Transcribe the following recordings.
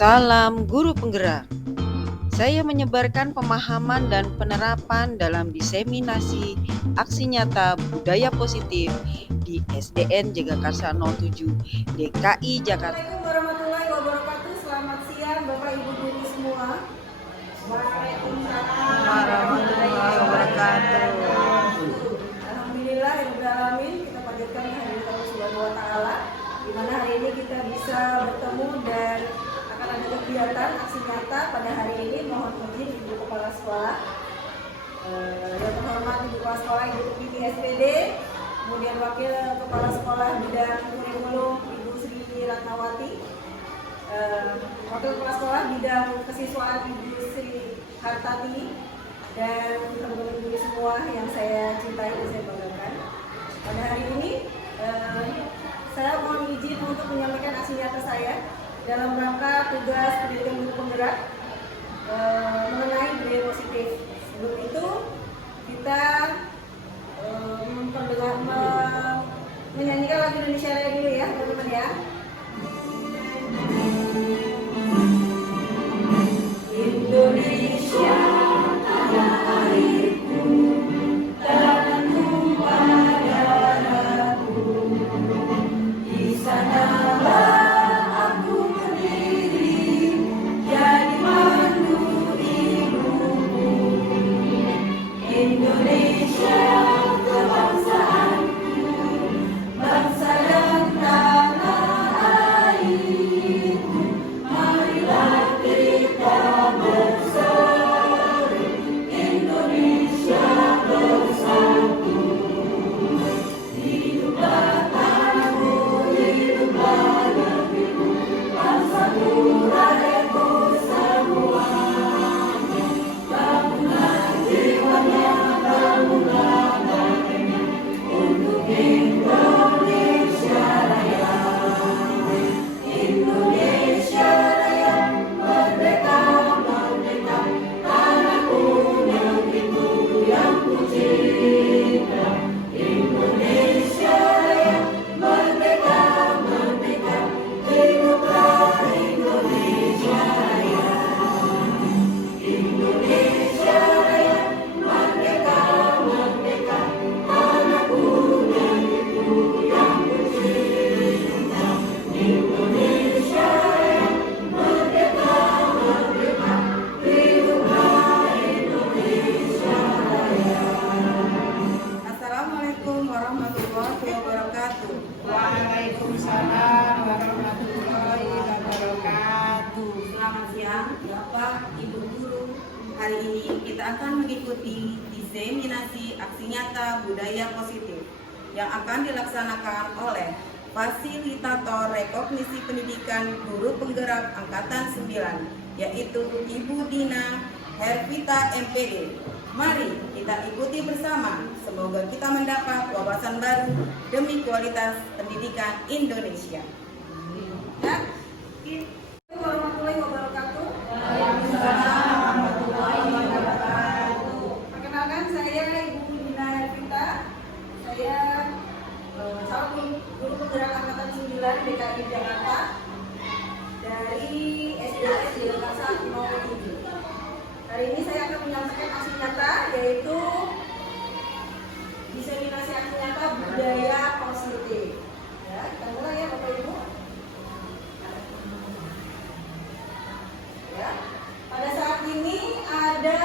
Salam guru penggerak. Saya menyebarkan pemahaman dan penerapan dalam diseminasi aksi nyata budaya positif di SDN Jagakarsa 07 DKI Jakarta. Assalamualaikum warahmatullahi wabarakatuh. Selamat siang Bapak Ibu guru semua. Waalaikumsalam warahmatullahi wabarakatuh. Alhamdulillahirrahmanirrahim, kita panjatkan kehadirat Allah Subhanahu wa taala di mana hari ini kita bisa bertemu dan akan ada kegiatan aksi nyata pada hari ini. Mohon izin Ibu Kepala Sekolah, yang terhormat Ibu Kepala Sekolah Ibu Tuti SPD, kemudian Wakil Kepala Sekolah Bidang Kurikulum Ibu Sri Ratnawati, Wakil Kepala Sekolah Bidang Kesiswaan Ibu Sri Hartati, dan teman-teman guru semua yang saya cintai dan saya banggakan. Pada hari ini saya mohon izin untuk menyampaikan aksi nyata saya dalam rangka tugas pendidikan guru penggerak mengenai budaya positif. Sebelum itu kita menyanyikan lagu Indonesia Raya dulu ya teman-teman ya. Indonesia tanah airku, tanah tumpah darahku, di sanalah aku berdiri, jadi mandu ibuku. Indonesia kebangsaanku, bangsa dan tanah airku, marilah kita bersatu, Indonesia bersatu. Hiduplah tanahku, hiduplah negeriku, bangsaku, rakyatku semua. Bangunlah jiwanya, bangunlah badannya untuk Indonesia Raya. Indonesia Raya, merdeka, merdeka, tanahku, negeriku yang ku cinta. Indonesia Raya, merdeka, merdeka, hiduplah Indonesia Raya. Indonesia Raya, merdeka, merdeka, tanahku, negeriku yang ku cinta. Indonesia Raya, merdeka, merdeka, hiduplah Indonesia Raya. Assalamualaikum warahmatullahi wabarakatuh. Waalaikumsalam warahmatullahi wabarakatuh. Selamat siang Bapak Ibu guru. Hari ini kita akan mengikuti diseminasi aksi nyata budaya positif yang akan dilaksanakan oleh Fasilitator Rekognisi Pendidikan Guru Penggerak Angkatan 9, yaitu Ibu Dina Hervita MPD. Mari kita ikuti bersama, semoga kita mendapat wawasan baru demi kualitas pendidikan Indonesia. Ya. Assalamualaikum warahmatullahi wabarakatuh. Perkenalkan, saya Ibu Dina Hervita. Saya calon guru penggerak angkatan 9 DKI Jakarta dari SDN Jagakarsa 07. Hari ini saya akan menyampaikan aksi nyata, yaitu diseminasi aksi nyata budaya positif. Ya, kita mulai ya Bapak Ibu. Ya, pada saat ini ada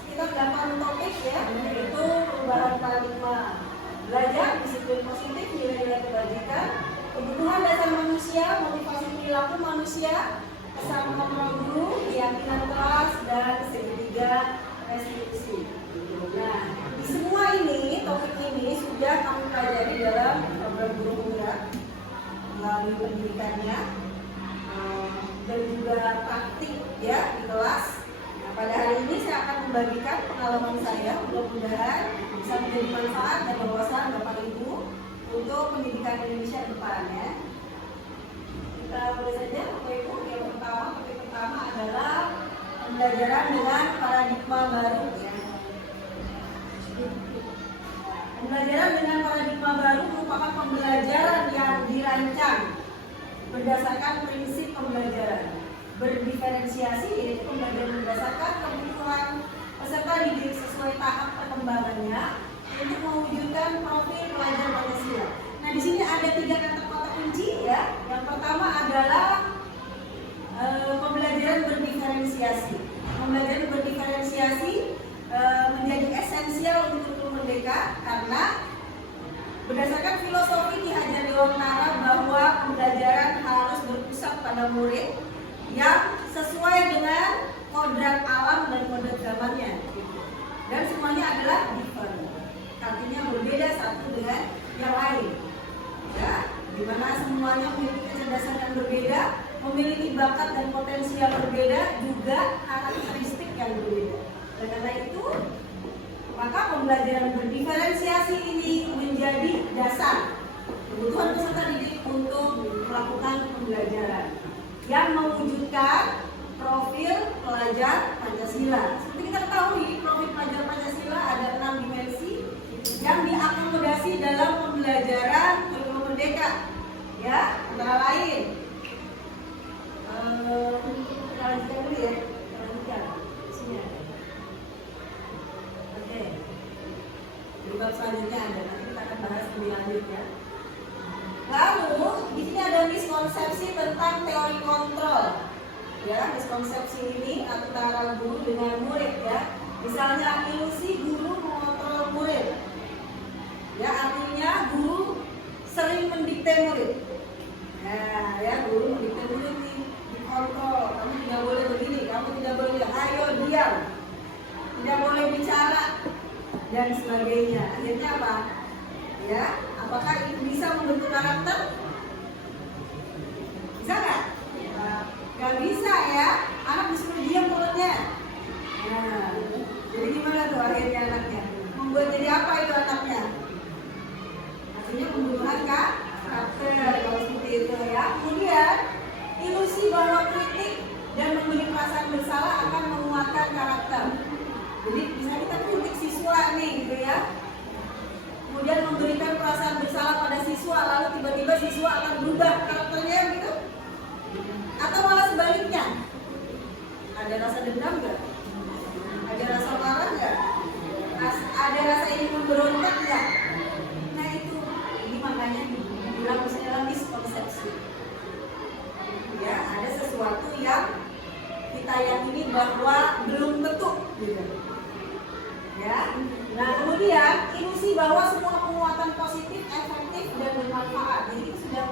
sekitar 8 topik ya, yaitu perubahan paradigma belajar, disiplin positif, nilai-nilai kebajikan, kebutuhan dasar manusia, motivasi perilaku manusia, kesamaan guru, keyakinan kelas, dan segitiga restitusi. Nah, di semua ini, topik ini sudah kami pelajari dalam program guru penggerak melalui pendidikannya dan juga praktik ya di kelas. Nah, pada hari ini saya akan membagikan pengalaman saya, mudah-mudahan bisa menjadi manfaat dan wawasan Bapak Ibu untuk pendidikan Indonesia ke depannya. Kita mulai saja Bapak Ibu. Yang pertama, topik pertama adalah pembelajaran dengan paradigma baru ya. Pembelajaran dengan paradigma baru merupakan pembelajaran yang dirancang berdasarkan prinsip pembelajaran. berdiferensiasi, yaitu pembelajaran berdasarkan kebutuhan peserta didik sesuai tahap perkembangannya untuk mewujudkan profil pelajar Pancasila. Nah, di sini ada 3 kata kunci ya. Yang pertama adalah pembelajaran berdiferensiasi. Pembelajaran berdiferensiasi menjadi esensial untuk guru merdeka karena berdasarkan filosofi Ki Hajar Dewantara bahwa pembelajaran harus berpusat pada murid yang sesuai dengan kodrat alam dan kodrat zamannya, dan semuanya adalah different, artinya berbeda satu dengan yang lain, ya, dimana semuanya memiliki kecerdasan yang berbeda, memiliki bakat dan potensi yang berbeda, juga karakteristik yang berbeda. Dan karena itu, maka pembelajaran berdiferensiasi ini menjadi dasar kebutuhan peserta didik untuk melakukan pembelajaran yang mewujudkan profil pelajar Pancasila. Seperti kita ketahui, profil pelajar Pancasila ada 6 dimensi yang diakomodasi dalam pembelajaran kurikulum merdeka. Ya, antara lain. Kita lanjutkan dulu ya. Kita lanjutkan. Sini ada. Oke. Di bab selanjutnya ada. Nanti kita akan bahas lebih lanjut ya. Lalu di sini ada miskonsepsi tentang teori kontrol. Ya, miskonsepsi ini antara guru dengan murid ya. Misalnya ilusi guru mengontrol murid. Ya, artinya guru sering mendikte murid. Nah, ya, guru mendikte murid nih, dikontrol. Kamu tidak boleh begini, kamu tidak boleh, ayo diam. Tidak boleh bicara dan sebagainya. Akhirnya apa? Ya, apakah itu bisa membentuk karakter? Bisa nggak? Nggak bisa ya. Anak disuruh diam mulutnya. Nah, jadi gimana tuh akhirnya anaknya? Membuat jadi apa itu anaknya? Artinya pembunuhan karakter kalau seperti itu ya. Kemudian ilusi bahwa kritik dan memberi perasaan bersalah akan menguatkan karakter. Jadi bisa kita kritik siswa nih gitu ya. Kemudian memberikan perasaan bersalah pada siswa, lalu tiba-tiba siswa akan berubah karakternya gitu. Atau malah sebaliknya, ada rasa dendam nggak? Ada rasa marah nggak? Ada rasa ingin memberontak nggak? Nah itu, ini makanya dibilang misalnya miskonsepsi. Ya, ada sesuatu yang kita yakini bahwa belum tentu, gitu. Ya, nah kemudian ilusi bahwa semua penguatan positif, efektif dan bermanfaat. Jadi itu sudah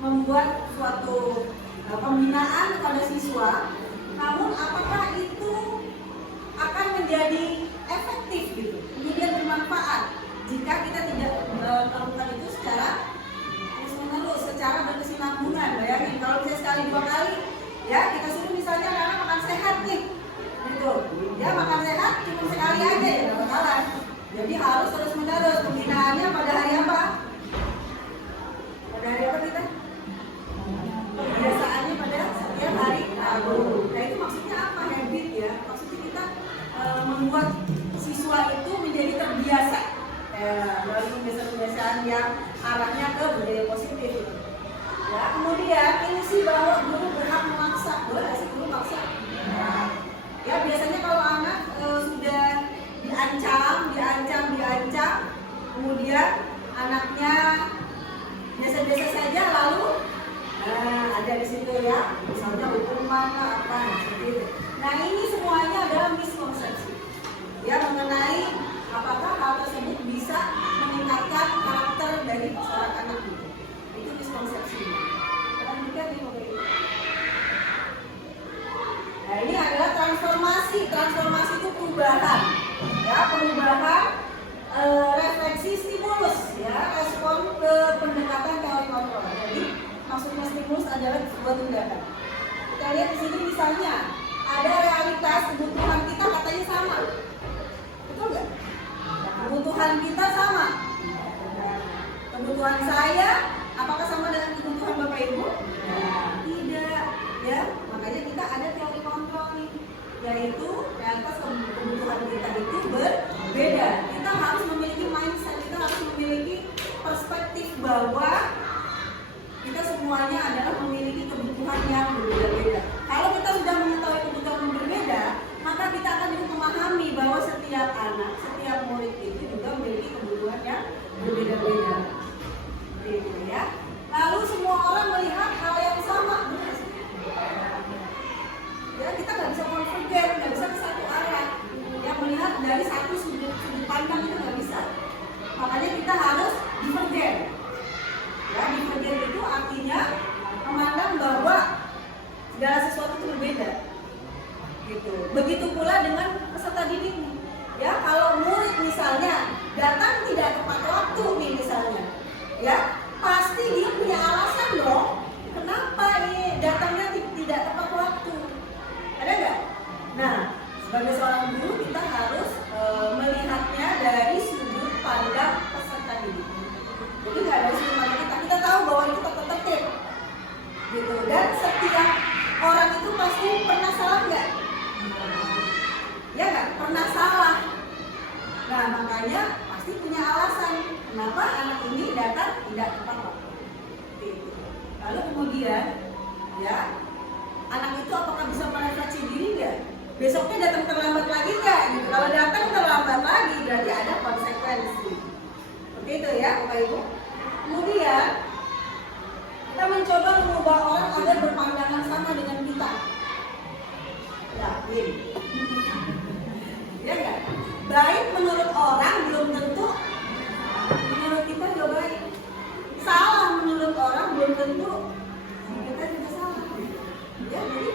membuat suatu pembinaan kepada siswa, namun apakah itu akan menjadi efektif gitu, kemudian bermanfaat jika kita tidak melakukan itu secara terus-menerus, secara berkesinambungan. Bayangin kalau bisa sekali 2 kali, ya kita suruh misalnya anak makan sehat nih, gitu, ya makan sehat cuma sekali aja ya nggak bakalan. Jadi harus terus-menerus. Pembinaannya pada hari apa? Pada hari apa kita? Kebiasaannya pada setiap hari Rabu. Nah itu maksudnya apa? Habit ya. Maksudnya kita membuat siswa itu menjadi terbiasa melalui kebiasaan-kebiasaan yang arahnya ke budaya positif. Ya, kemudian ilusi bahwa guru berhak memaksa. Boleh nggak sih guru maksa? Ya biasanya kalau anak sudah diancam, kemudian anaknya biasa-biasa saja, lalu ada di situ ya, misalnya hukuman apa seperti itu. Nah ini semuanya adalah miskonsepsi ya mengenai apakah hal tersebut bisa meningkatkan karakter dari seorang anak itu. Itu miskonsepsi. Lanjutkan nih Bapak Ibu. Nah ini adalah transformasi. Transformasi itu perubahan, ya perubahan refleksi stimulus, ya respon ke pendekatan teori kontrol. Jadi maksudnya stimulus adalah sebuah tindakan. Kita lihat di sini misalnya ada realitas kebutuhan kita katanya sama, betul nggak? Kebutuhan kita sama. Kebutuhan saya apakah sama dengan kebutuhan Bapak Ibu? Tidak, ya. Makanya kita ada teori kontrol nih, yaitu realitas kebutuhan kita itu berbeda. Kita harus memiliki mindset, kita harus memiliki perspektif bahwa kita semuanya adalah memiliki kebutuhan yang berbeda-beda. Kalau kita panjang itu nggak bisa. Makanya kita harus divergen. Ya, divergen itu artinya memandang bahwa segala sesuatu itu berbeda. Gitu. Begitu pula dengan peserta didik nih. Ya, kalau murid misalnya datang tidak tepat waktu nih misalnya, ya pasti dia punya alasan dong. Kenapa nih datangnya tidak tepat waktu? Ada nggak? Nah, sebagai seorang guru kita harus melihatnya dari sudut pandang peserta didik. Jadi nggak dari sudut pandang kita tahu bahwa itu tata tertib, gitu. Dan setiap orang itu pasti pernah salah nggak? Ya nggak? Pernah salah. Nah, makanya pasti punya alasan kenapa anak ini datang tidak tepat waktu. Gitu. Lalu kemudian, ya anak itu apakah bisa merefleksi diri nggak? Besoknya datang terlambat lagi nggak? Gitu. Kalau datang terlambat lagi berarti ada konsekuensi. Seperti itu ya, Bapak Ibu. Kemudian kita mencoba mengubah orang agar berpandangan sama dengan kita. Yakin? Ya nggak? Baik menurut orang belum tentu menurut kita juga baik. Salah menurut orang belum tentu kita juga salah. Ya, jadi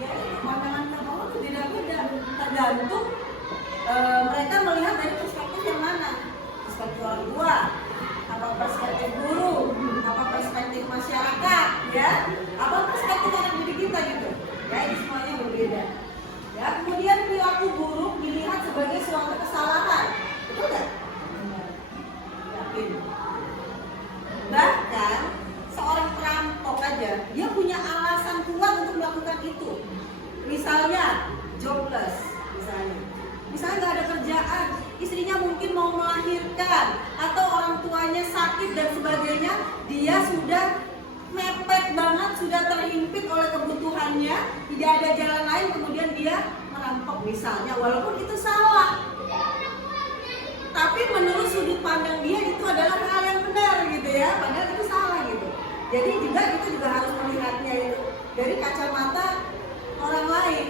ya pandangan orang itu beda-beda, tergantung mereka melihat dari perspektif yang mana. Perspektif orang tua, apa perspektif guru, apa perspektif masyarakat, ya, apa perspektif anak didik kita gitu. Ya, ini semuanya berbeda. Ya, kemudian perilaku buruk dilihat sebagai suatu kesalahan, betul nggak? Yakin? Bahkan seorang perampok aja, dia punya alasan kuat untuk melakukan itu. Misalnya jobless, misalnya nggak ada kerjaan, istrinya mungkin mau melahirkan, atau orang tuanya sakit dan sebagainya, dia sudah mepet banget, sudah terhimpit oleh kebutuhannya, tidak ada jalan lain, kemudian dia merampok misalnya, walaupun itu salah. Tapi menurut sudut pandang dia itu adalah hal yang benar gitu ya, padahal itu salah gitu. Jadi juga kita juga harus melihatnya itu dari kacamata orang lain.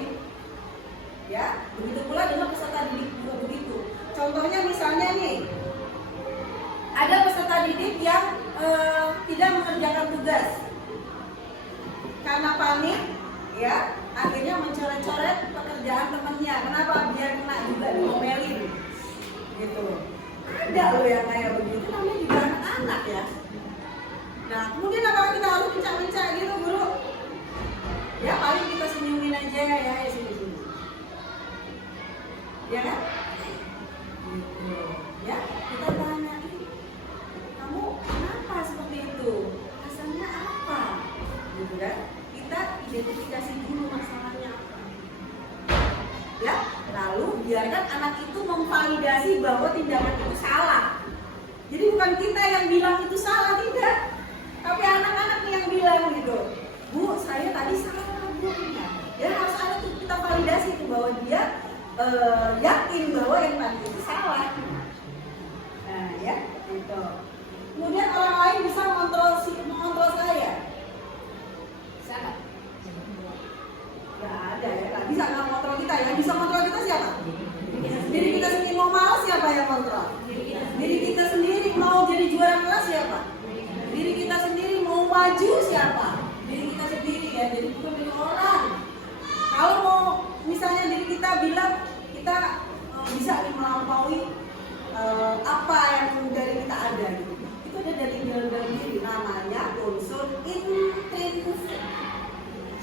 Ya, begitu pula dengan peserta didik juga begitu. Contohnya misalnya nih, ada peserta didik yang tidak mengerjakan tugas karena panik, ya, akhirnya mencoret-coret pekerjaan temannya. Kenapa? Biar kena juga diomelin, gitu. Ada loh yang kayak begitu, namanya juga anak-anak ya. Nah, kemudian apakah kita harus bincang-bincang gitu, guru? Ya, paling kita senyumin aja ya, sini-sini. Ya kan? Gitu. Ya, kita tanya, kamu kenapa seperti itu? Rasanya apa? Gitu kan? Kita identifikasi dulu masalahnya apa. Ya, lalu biarkan anak itu memvalidasi bahwa tindakan itu salah. Jadi bukan kita yang bilang itu salah, tidak. Tapi anak-anak yang bilang gitu, Bu, saya tadi salah, Bu. Ya harus ada tuh kita validasi itu bahwa dia yakin bahwa yang tadi itu salah. Nah, ya, gitu. Kemudian orang lain bisa mengontrol saya. Bisa nggak? Nggak ada ya, nggak bisa mengontrol kita. Yang bisa mengontrol kita siapa? Diri kita sendiri. Mau marah siapa yang kontrol? Diri kita sendiri. Mau jadi juara kelas siapa? Diri kita sendiri. Mau maju siapa? Diri kita sendiri ya, jadi bukan dari orang. Kalau mau misalnya diri kita bilang kita bisa melampaui apa yang dari kita ada gitu. Itu ada dari dalam diri, namanya unsur intrinsik,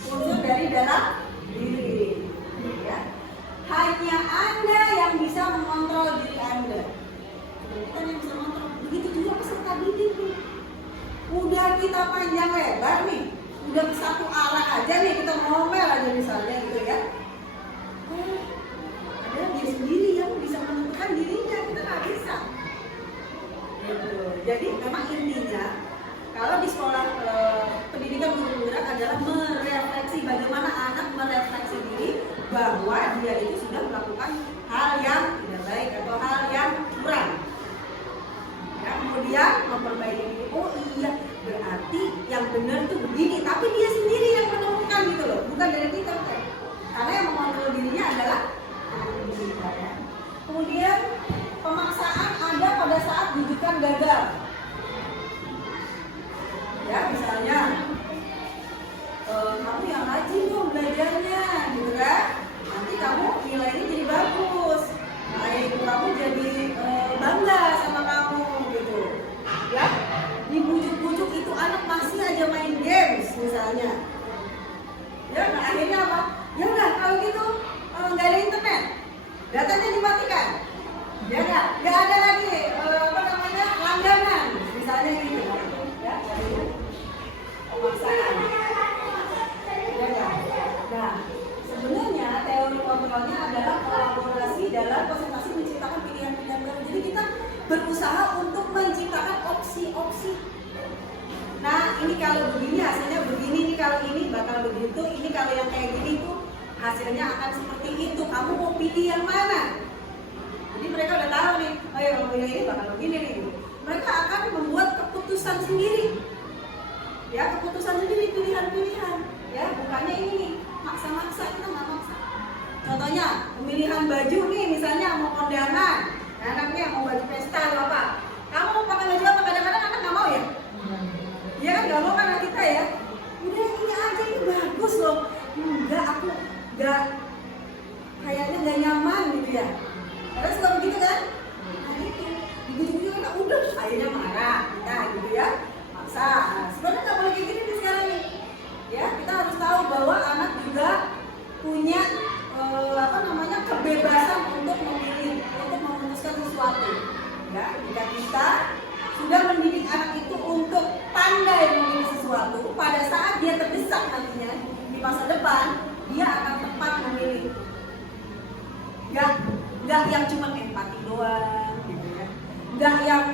unsur dari dalam diri, ya. Hanya Anda yang bisa mengontrol diri Anda. Kita yang bisa mengontrol. Begitu juga peserta didik nih. Udah kita panjang lebar nih, udah ke satu arah aja nih, kita ngomel aja misalnya gitu ya. Ada dia sendiri yang bisa menentukan dirinya, kita nggak bisa. Gitu. Jadi memang intinya kalau di sekolah pendidikan guru penggerak adalah merefleksi bagaimana anak merefleksi diri bahwa dia itu sudah melakukan hal yang tidak baik atau hal yang kurang. Ya, kemudian memperbaiki diri. Oh iya, berarti yang benar tuh begini. Tapi dia sendiri yang menemukan gitu loh, bukan dari kita kan. Karena yang mengontrol dirinya adalah diri kita ya. Kemudian pemaksaan ada pada saat didikan gagal. Ya, misalnya kamu yang rajin dong belajarnya, gitu kan? Nanti kamu nilainya jadi bagus. Nah, ibu kamu jadi bangga sama kamu, gitu. Ya, dibujuk-bujuk itu anak masih aja main games misalnya. Ya, nah akhirnya apa? Ya udah kalau gitu nggak ada internet, datanya dimatikan. Ya nggak ada lagi langganan, misalnya gitu. Ya, pemaksaan. Ya nggak? Nah, sebenarnya teori kontrolnya adalah kolaborasi dalam konsentrasi menciptakan pilihan-pilihan baru. Jadi kita berusaha untuk menciptakan opsi-opsi. Nah, ini kalau begini hasilnya begini, ini kalau ini bakal begitu, ini kalau yang kayak gini tuh hasilnya akan seperti itu. Kamu mau pilih yang mana? Jadi mereka udah tahu nih, oh ya kalau pilih ini bakal begini nih. Mereka akan membuat keputusan sendiri. Ya, keputusan sendiri, pilihan-pilihan. Ya, bukannya ini nih, maksa-maksa, kita nggak maksa. Contohnya, pemilihan baju nih, misalnya mau kondangan, anaknya mau baju pesta atau apa. Kamu mau pakai baju apa? Kadang-kadang anak nggak mau ya. Dia kan gak mau kan anak kita ya. Udah ini aja, ini bagus loh. Enggak, aku enggak, kayaknya gak nyaman gitu ya. Karena suka begitu kan. Nah itu, begitu-begitu kan udah akhirnya marah kita gitu ya. Maksa. Nah, sebenarnya gak boleh kayak gini nih sekarang nih. Ya, kita harus tahu bahwa anak juga punya kebebasan untuk memilih, untuk memutuskan sesuatu. Ya, jika kita sudah mendidik anak itu untuk pandai memilih sesuatu, pada saat dia terdesak nantinya di masa depan, dia akan tepat memilih. Nggak yang cuma empati doang, gitu ya. Nggak yang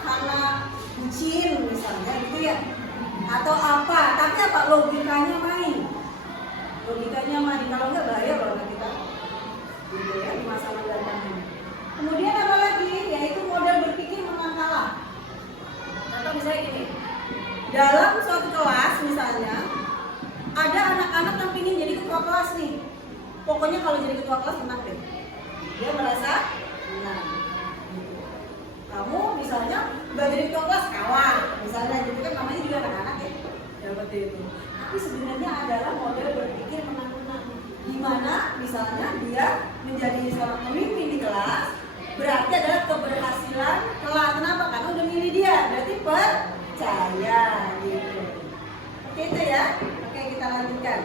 karena bucin misalnya, gitu ya. Atau apa? Tapi apa? Logikanya main. Kalau nggak bahaya loh anak kita, gitu ya, di masa mendatang. Kemudian apa lagi? Yaitu model berpikir menang kalah. Contoh misalnya gini, dalam suatu kelas misalnya, ada anak-anak yang ingin jadi ketua kelas nih. Pokoknya kalau jadi ketua kelas menang deh. Dia merasa menang. Kamu misalnya nggak jadi ketua kelas kalah, misalnya gitu kan, namanya juga anak-anak ya, seperti itu. Tapi sebenarnya adalah model berpikir menang-menang, di mana misalnya dia menjadi seorang pemimpin di kelas. Berarti adalah keberhasilan kelas. Kenapa? Karena udah milih dia, berarti percaya gitu. Oke itu ya. Oke, kita lanjutkan.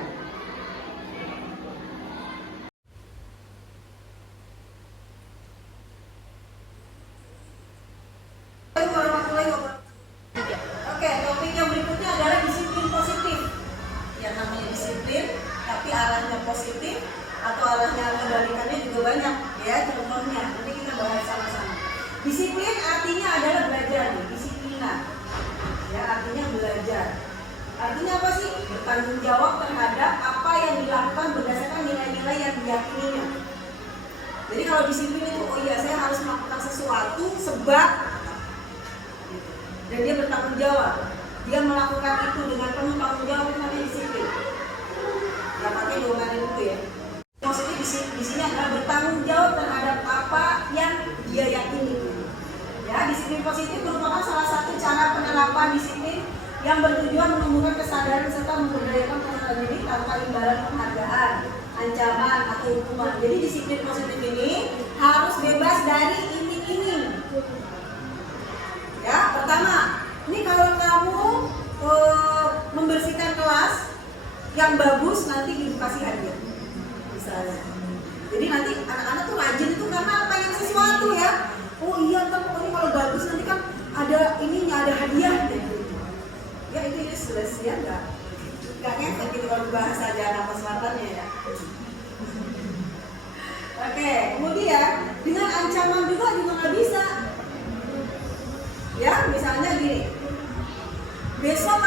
Oke, topik yang berikutnya adalah disiplin positif. Yang namanya disiplin, tapi arahnya positif atau arahnya kebalikannya juga banyak ya contohnya. Nanti kita bahas sama-sama. Disiplin artinya adalah belajar nih, disiplinan. Ya, artinya belajar. Artinya apa sih? Bertanggung jawab terhadap apa yang dilakukan berdasarkan nilai-nilai yang diyakininya. Jadi kalau disiplin itu, oh iya saya harus melakukan sesuatu sebab, dan dia bertanggung jawab. Dia melakukan itu dengan penuh tanggung jawab, itu namanya disiplin. Gak pakai dorongan itu ya. Maksudnya di sini adalah bertanggung jawab terhadap apa yang dia yakini. Ya, disiplin positif merupakan salah satu cara penerapan disiplin yang bertujuan menumbuhkan kesadaran serta memberdayakan peserta didik tanpa imbalan penghargaan, ancaman atau hukuman. Jadi disiplin positif ini harus bebas dari iming-iming. Ya, pertama, ini kalau kamu membersihkan kelas yang bagus, nanti dikasih hadiah. Misalnya. Jadi nanti anak-anak tuh rajin itu karena pengen sesuatu ya. Oh iya, kan pokoknya kalau bagus nanti kan ada ininya, ada hadiah gitu. Ya itu useless ya, nggak ngefek gitu kalau bahasa Jakarta Selatannya ya. Oke, kemudian dengan ancaman juga nggak bisa. Ya, misalnya gini. Besok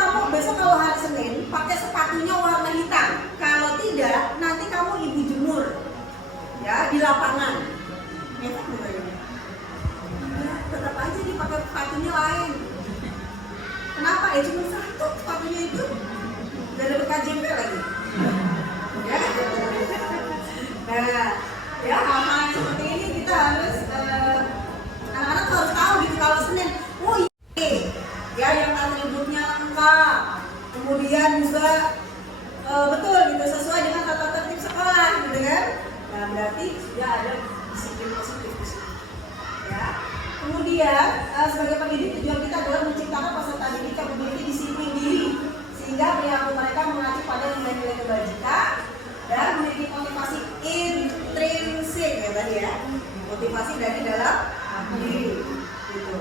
kalau hari Senin pakai sepatunya warna hitam. Kalau tidak, nanti kamu ibu jemur. Ya, di lapangan. Ngefek nggak ini? Ya, tetap aja dipakai sepatunya lain. Kenapa? Ya cuma satu sepatunya itu. Gak ada bekas jempol lagi. Ya. Nah, Ya, hal-hal yang seperti ini kita harus anak-anak harus tahu gitu kalau Senin. Oh iya, ya yang atributnya lengkap. Kemudian juga betul gitu sesuai dengan tata tertib sekolah gitu kan. Nah, berarti sudah ada disiplin positif di situ. Ya. Kemudian sebagai pendidik tujuan kita adalah menciptakan peserta didik yang memiliki disiplin diri sehingga perilaku mereka mengacu pada nilai-nilai kebajikan dan memiliki motivasi intrinsik ya tadi ya, motivasi dari dalam diri gitu.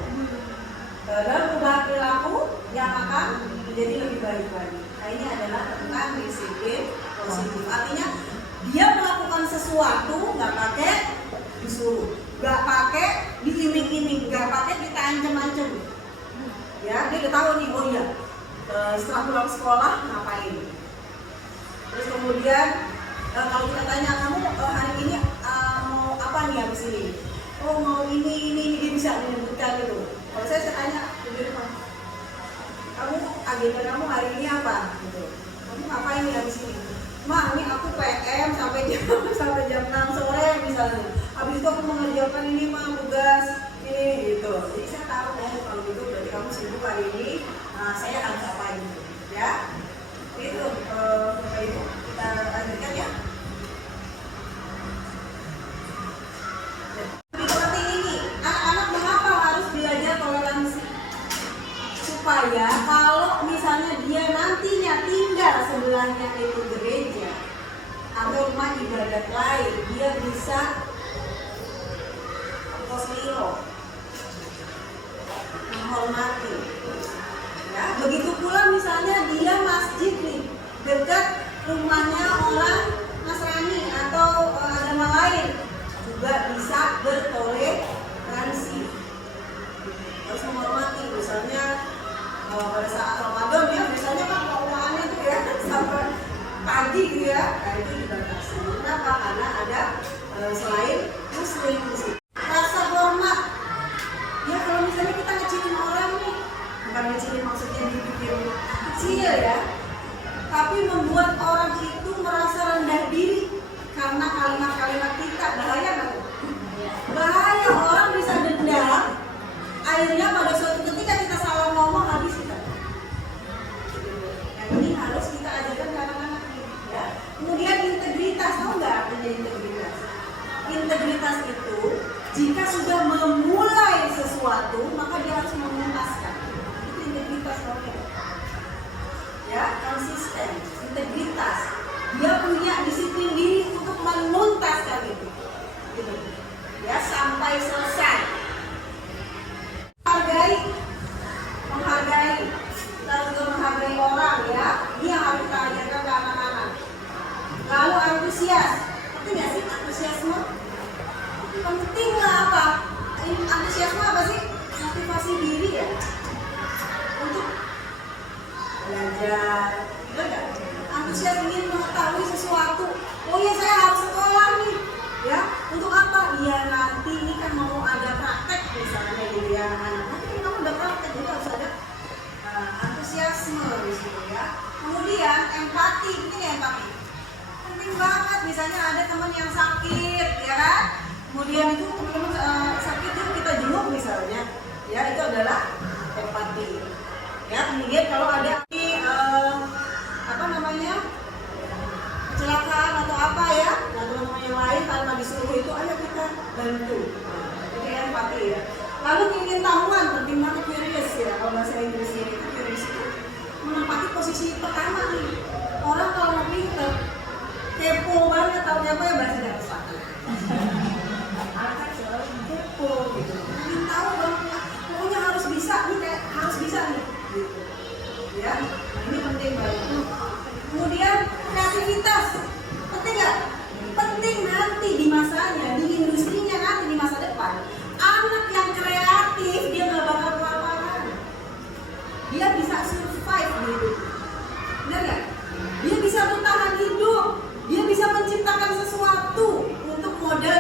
Dan perubahan perilaku yang akan menjadi lebih baik lagi. Nah ini adalah tentang disiplin positif. Artinya dia melakukan sesuatu nggak pakai disuruh, nggak pakai diiming-iming, nggak pakai kita ancam-ancam. Ya dia udah tahu nih, oh iya setelah pulang sekolah ngapain. Terus kemudian kalau kita tanya kamu hari ini mau apa nih habis ini? Oh mau ini dia bisa menyebutkan gitu. Kalau saya tanya di rumah, kamu agenda kamu hari ini apa? Gitu. Kamu ngapain nih habis ini? Ma, ini aku PM sampai jam 6 sore misalnya. Habis itu aku mengerjakan ini mah tugas ini gitu. Jadi saya tahu kalau gitu berarti kamu sibuk hari ini. Saya harus apain gitu. Ya. Itu Bapak Ibu. Kita lanjutkan ya. Seperti ini, anak-anak mengapa harus belajar toleransi? Supaya kalau misalnya dia nantinya tinggal sebelahnya itu gereja atau rumah ibadat lain, dia bisa kosliro, menghormati. Ya, begitu pula misalnya dia masjid nih dekat rumahnya orang Nasrani atau agama lain, juga bisa bertoleransi, harus menghormati. Misalnya pada saat Ramadan ya, misalnya kan penguahannya itu ya sampai pagi gitu ya, nah itu dibatasi. Kenapa? Karena ada selain Muslim di situ. Rasa hormat, ya kalau misalnya kita ngecilin orang nih, bukan ngecilin maksudnya dibikin kecil ya, tapi membuat orang itu merasa rendah diri karena kalimat-kalimat kita. Bahaya nggak? Bahaya, orang bisa dendam, akhirnya pada suatu ketika kita salah ngomong habis kita. Yang ini harus kita ajarkan ke anak-anak ya. Kemudian integritas, tahu nggak artinya integritas? Integritas itu jika sudah memulai sesuatu maka dia harus menuntaskan. Itu integritas namanya. Ya, konsisten, integritas. Dia punya disiplin diri untuk menuntaskan itu. Gitu. Ya, sampai selesai. Menghargai, kita juga menghargai orang ya. Ini yang harus kita ajarkan ke anak-anak. Lalu antusias, penting nggak sih antusiasme? Penting lah apa? Antusiasme apa sih? Motivasi diri ya untuk belajar, benar nggak? Antusias ingin mengetahui sesuatu. Oh ya saya harus sekolah nih, ya. Untuk apa? Ya nanti ini kan mau ada praktek misalnya gitu ya anak-anak. Nanti kan kamu udah praktek, jadi harus ada antusiasme di situ ya. Kemudian empati, penting ya empati. Penting banget. Misalnya ada teman yang sakit, ya kan? Kemudian itu teman-teman sakit itu kita jenguk misalnya, ya itu adalah empati. Ya kemudian kalau ada kecelakaan atau apa ya, nah teman-teman yang lain tanpa disuruh itu ayo kita bantu. Itu empati ya. Lalu keingintahuan, penting banget curious ya. Kalau bahasa Inggrisnya itu curious itu menempati posisi pertama nih. Orang kalau mau pinter, kepo banget, tahu apa ya bahasa Inggris. Anak selalu kepo gitu. Ingin tahu banget, pokoknya harus bisa nih, kayak harus bisa nih. Gitu. Ya, nah ini penting banget. Kemudian kreativitas, penting nggak? Penting nanti di masanya, di industrinya nanti di masa depan. Anak yang kreatif dia nggak bakal kelaparan. Dia bisa survive gitu. Benar nggak? Dia bisa bertahan hidup. Dia bisa menciptakan sesuatu untuk modal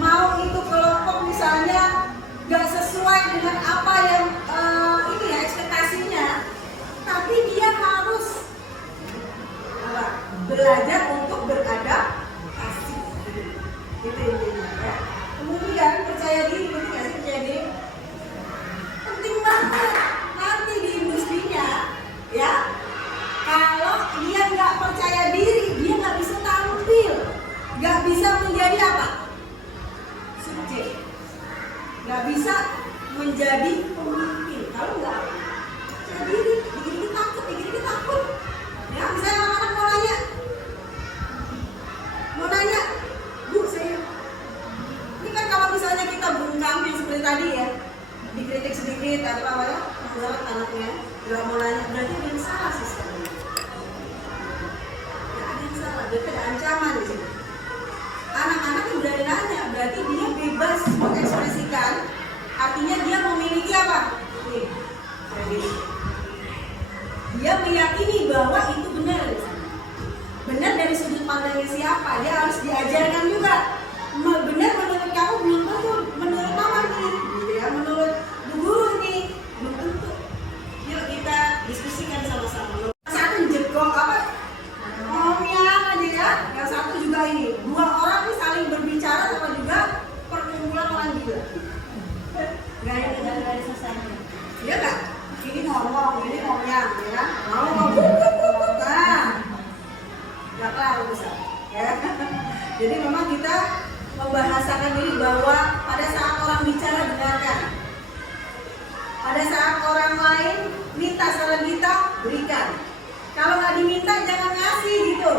mau itu kelompok misalnya nggak sesuai dengan apa yang itu ya ekspektasinya, tapi dia harus belajar untuk beradaptasi. Itu intinya ya. Kemudian percaya diri, penting nggak sih percaya diri? Penting banget nanti di industrinya ya. Kalau dia nggak percaya diri, dia nggak bisa tampil, nggak bisa menjadi apa? Subjek, nggak bisa menjadi pemimpin. Kalau nggak percaya diri, bikin kita takut. Ya, misalnya anak-anak mau nanya, Bu, saya ini kan kalau misalnya kita bungkam yang seperti tadi ya, dikritik sedikit apa ya, menurut anaknya nggak mau nanya, berarti ada yang salah sih sebenarnya. Ya, ada yang salah, berarti ada ancaman di sini. Anak-anak yang berani nanya, berarti dia bebas mengekspresikan, artinya dia memiliki apa? Nih, dia meyakini bahwa itu benar. Benar dari sudut pandangnya siapa? Dia harus diajarkan juga. Benar menurut kamu belum tentu, menurut mama nih, gitu ya, menurut bu guru nih belum tentu. Yuk kita diskusikan sama-sama. Satu jekok apa? Ngomong aja ya. Yang satu juga ini. Dua orang nih saling berbicara sama juga perkumpulan orang juga. Gak ada selesainya. Iya nggak? Ini ngomong, ini ngomong, ya. Ngomong. Gak tahu bisa ya. Jadi memang kita membahasakan diri bahwa pada saat orang bicara dengarkan, pada saat orang lain minta saran kita berikan, kalau nggak diminta jangan ngasih gitu.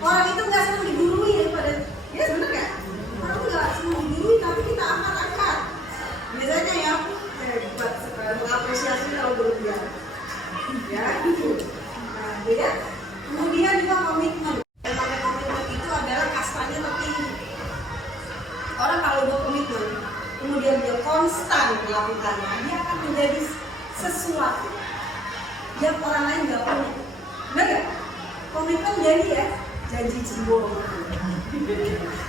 Orang itu nggak senang digurui daripada ya sebenarnya nggak, orang itu nggak senang digurui tapi kita angkat biasanya ya hebat sekali mengapresiasi kalau berlebihan ya gitu. Nah beda. Kemudian juga komitmen. Yang pakai komitmen itu adalah kastanya tertinggi. Orang kalau udah komitmen, kemudian dia konstan melakukannya, dia akan menjadi sesuatu yang orang lain nggak punya. Benar nggak? Komitmen jadi ya janji jiwa.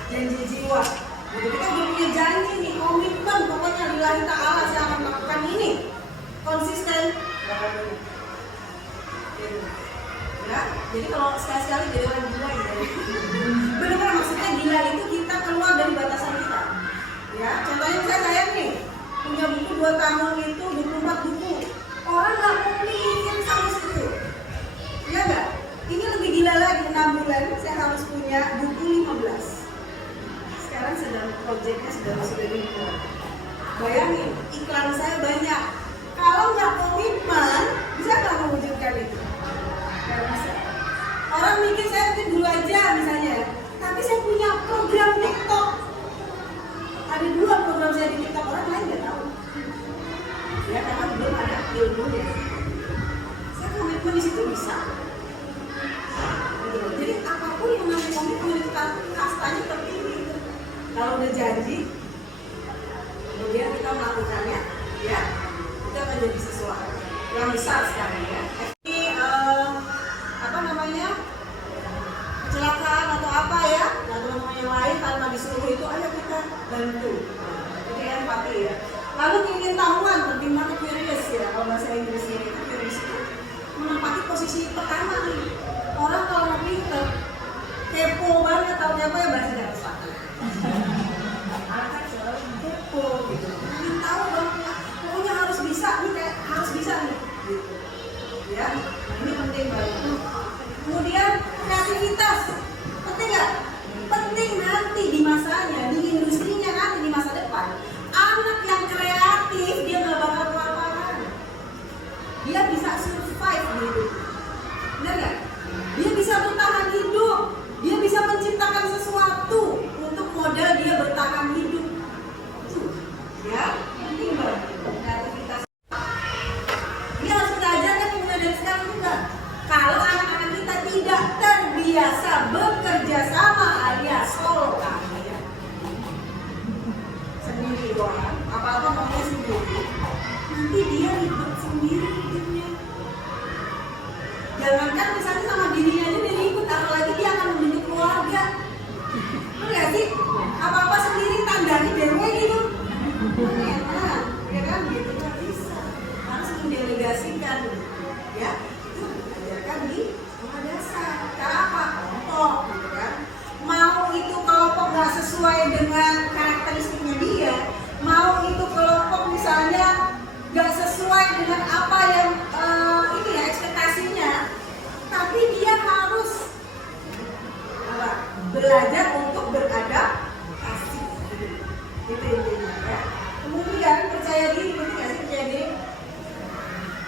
Janji jiwa. Jadi kita udah punya janji nih, komitmen pokoknya lillahi ta'ala saya akan melakukan ini. Konsisten. Ya, jadi kalau sekali-sekali jadi orang gila ya. Benar-benar maksudnya gila itu kita keluar dari batasan kita. Ya, contohnya saya nih punya buku 2 tahun itu 24 buku. Orang nggak mungkin sama situ. Ya nggak? Ini lebih gila lagi 6 bulan saya harus punya buku 15. Sekarang sedang proyeknya sudah dimulai. Bayangin iklan saya banyak. Kalau nggak komitmen bisa nggak mewujudkan itu? Gak bisa. Orang mikir saya mungkin dulu aja misalnya, tapi saya punya program TikTok. Ada 2 program saya di TikTok, orang lain nggak tahu. Ya karena belum ada ilmunya. Saya komitmen di situ bisa. Gitu. Jadi apapun yang namanya komitmen itu kastanya tertinggi. Kalau udah janji, kemudian kita melakukannya, ya kita akan jadi sesuatu yang besar sekali ya. Kecelakaan atau apa ya, atau teman-teman yang lain tanpa disuruh itu ayo kita bantu. Jadi empati ya. Lalu pengetahuan penting banget, curious ya, kalau bahasa Inggrisnya itu curious itu menempati posisi pertama nih. Orang kalau mau pinter kepo banget, tahu apa ya bahasa Inggris anak selalu kepo gitu, ingin tahu dong, pokoknya harus bisa nih, kayak harus bisa nih gitu ya. Nah ini penting banget. Kemudian kreativitas, penting nggak? Penting nanti di masanya, di industrinya nanti di masa depan. Anak yang kreatif dia nggak bakal kelaparan. Dia bisa survive gitu, benar nggak? Dia bisa bertahan hidup, dia bisa menciptakan sesuatu untuk modal dia bertahan hidup. Ya, penting banget kreativitas. Dia harus kita ajarkan mulai dari sekarang juga. Kalau anak-anak kita tidak terbiasa bekerja sama alias solo kaya sendiri doang, apa-apa maunya sendiri, nanti dia ribet sendiri hidupnya. Jangankan misalnya sama dirinya aja dia ribet, apalagi dia akan membentuk keluarga. Benar nggak sih? Apa-apa sendiri tandani dewe gitu. Enak, ya kan gitu nggak bisa. Harus mendelegasikan, ya. Itu diajarkan di sekolah dasar. Cara apa? Kelompok, gitu kan. Mau itu kelompok nggak sesuai dengan karakteristiknya dia, mau itu kelompok misalnya nggak sesuai dengan apa yang ini ya ekspektasinya, tapi dia harus belajar untuk beradaptasi, itu intinya ya. Kemudian percaya diri, penting nggak sih percaya diri?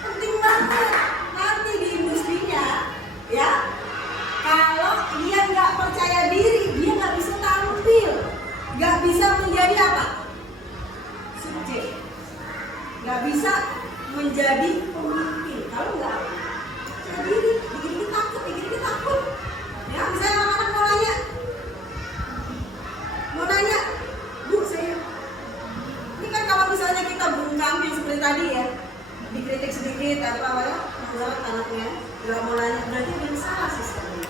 Penting banget nanti di industrinya, ya. Kalau dia nggak percaya diri, dia nggak bisa tampil, nggak bisa menjadi apa? Subjek, nggak bisa menjadi pemimpin. Kalau nggak percaya diri, bikin dia takut. Ya, misalnya anak-anak mau nanya, Bu, saya, ini kan kalau misalnya kita bungkam yang seperti tadi ya, dikritik sedikit apa ya, menurut anaknya, nggak mau nanya, berarti ada yang salah sih sebenarnya.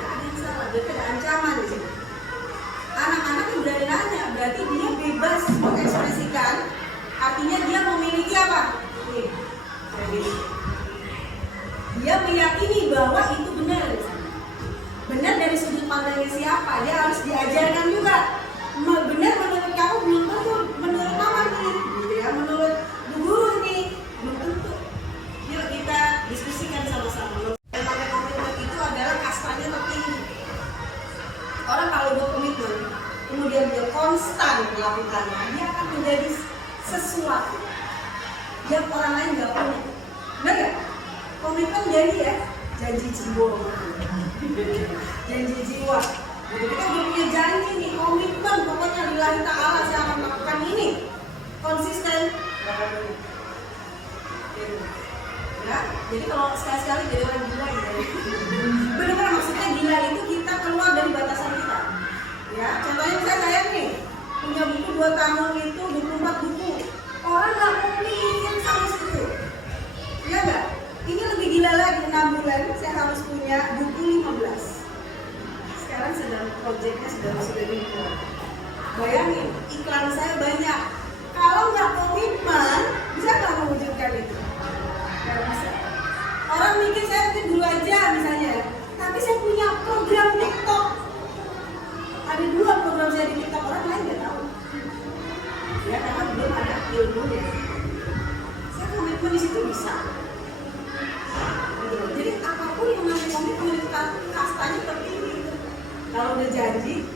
Ya, ada yang salah, berarti ada ancaman di sini. Anak-anak yang berani nanya, berarti dia bebas mengekspresikan, artinya dia memiliki apa? Nih, jadi dia meyakini bahwa itu benar. Benar dari sudut pandangnya siapa? Dia harus diajarkan juga. Benar menurut kamu belum tentu, menurut mama nih, gitu ya, menurut bu guru nih, belum tentu. Yuk kita diskusikan sama-sama. Yang pakai komitmen itu adalah kastanya tertinggi. Orang kalau buat komitmen, kemudian dia konstan melakukannya, dia akan menjadi sesuatu yang orang lain nggak punya. Benar nggak? Komitmen jadi ya janji jiwa, janji jiwa. Jadi kita udah punya janji nih, komitmen pokoknya lillahi ta'ala saya akan melakukan ini, konsisten. Ya, jadi kalau sekali-sekali jadi orang gila gitu. Benar-benar maksudnya gila itu kita keluar dari batasan kita. Ya, contohnya saya nih punya buku 2 tahun itu 24 buku. Orang nggak mau mikir sama situ. Ya nggak? Ini lebih gila lagi, 6 bulan saya harus punya buku 15. Sekarang sedang proyeknya sudah dimulai. Bayangin, iklan saya banyak. Kalau nggak komitmen, bisa nggak mewujudkan itu? Nggak bisa. Orang mikir saya mungkin dulu aja misalnya, tapi saya punya program TikTok. Ada 2 program saya di TikTok, orang lain nggak tahu. Ya karena belum ada ilmunya. Saya komitmen di situ bisa. Jadi apapun yang namanya komitmen itu kastanya tertinggi. Kalau udah janji,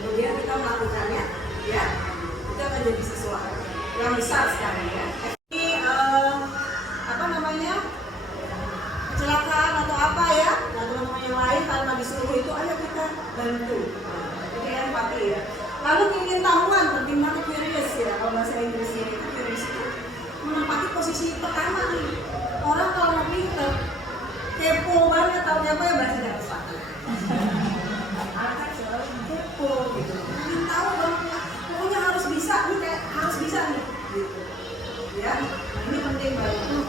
kemudian kita melakukannya, ya kita akan jadi sesuatu yang besar sekali ya. Ini apa namanya kecelakaan atau apa ya, nah teman-teman yang lain tanpa disuruh itu, ayo kita bantu. Jadi empati ya. Lalu ingin tahuan, penting banget curious ya. Kalau bahasa Inggrisnya itu curious itu menempati posisi pertama nih. Orang kalau mau pinter, kepo banget, tahu apa ya bahasa Jawa Selatan. Anak selalu kepo gitu. Ingin tahu dong, pokoknya harus bisa nih, kayak harus bisa nih. Gitu. Ya, ini penting banget.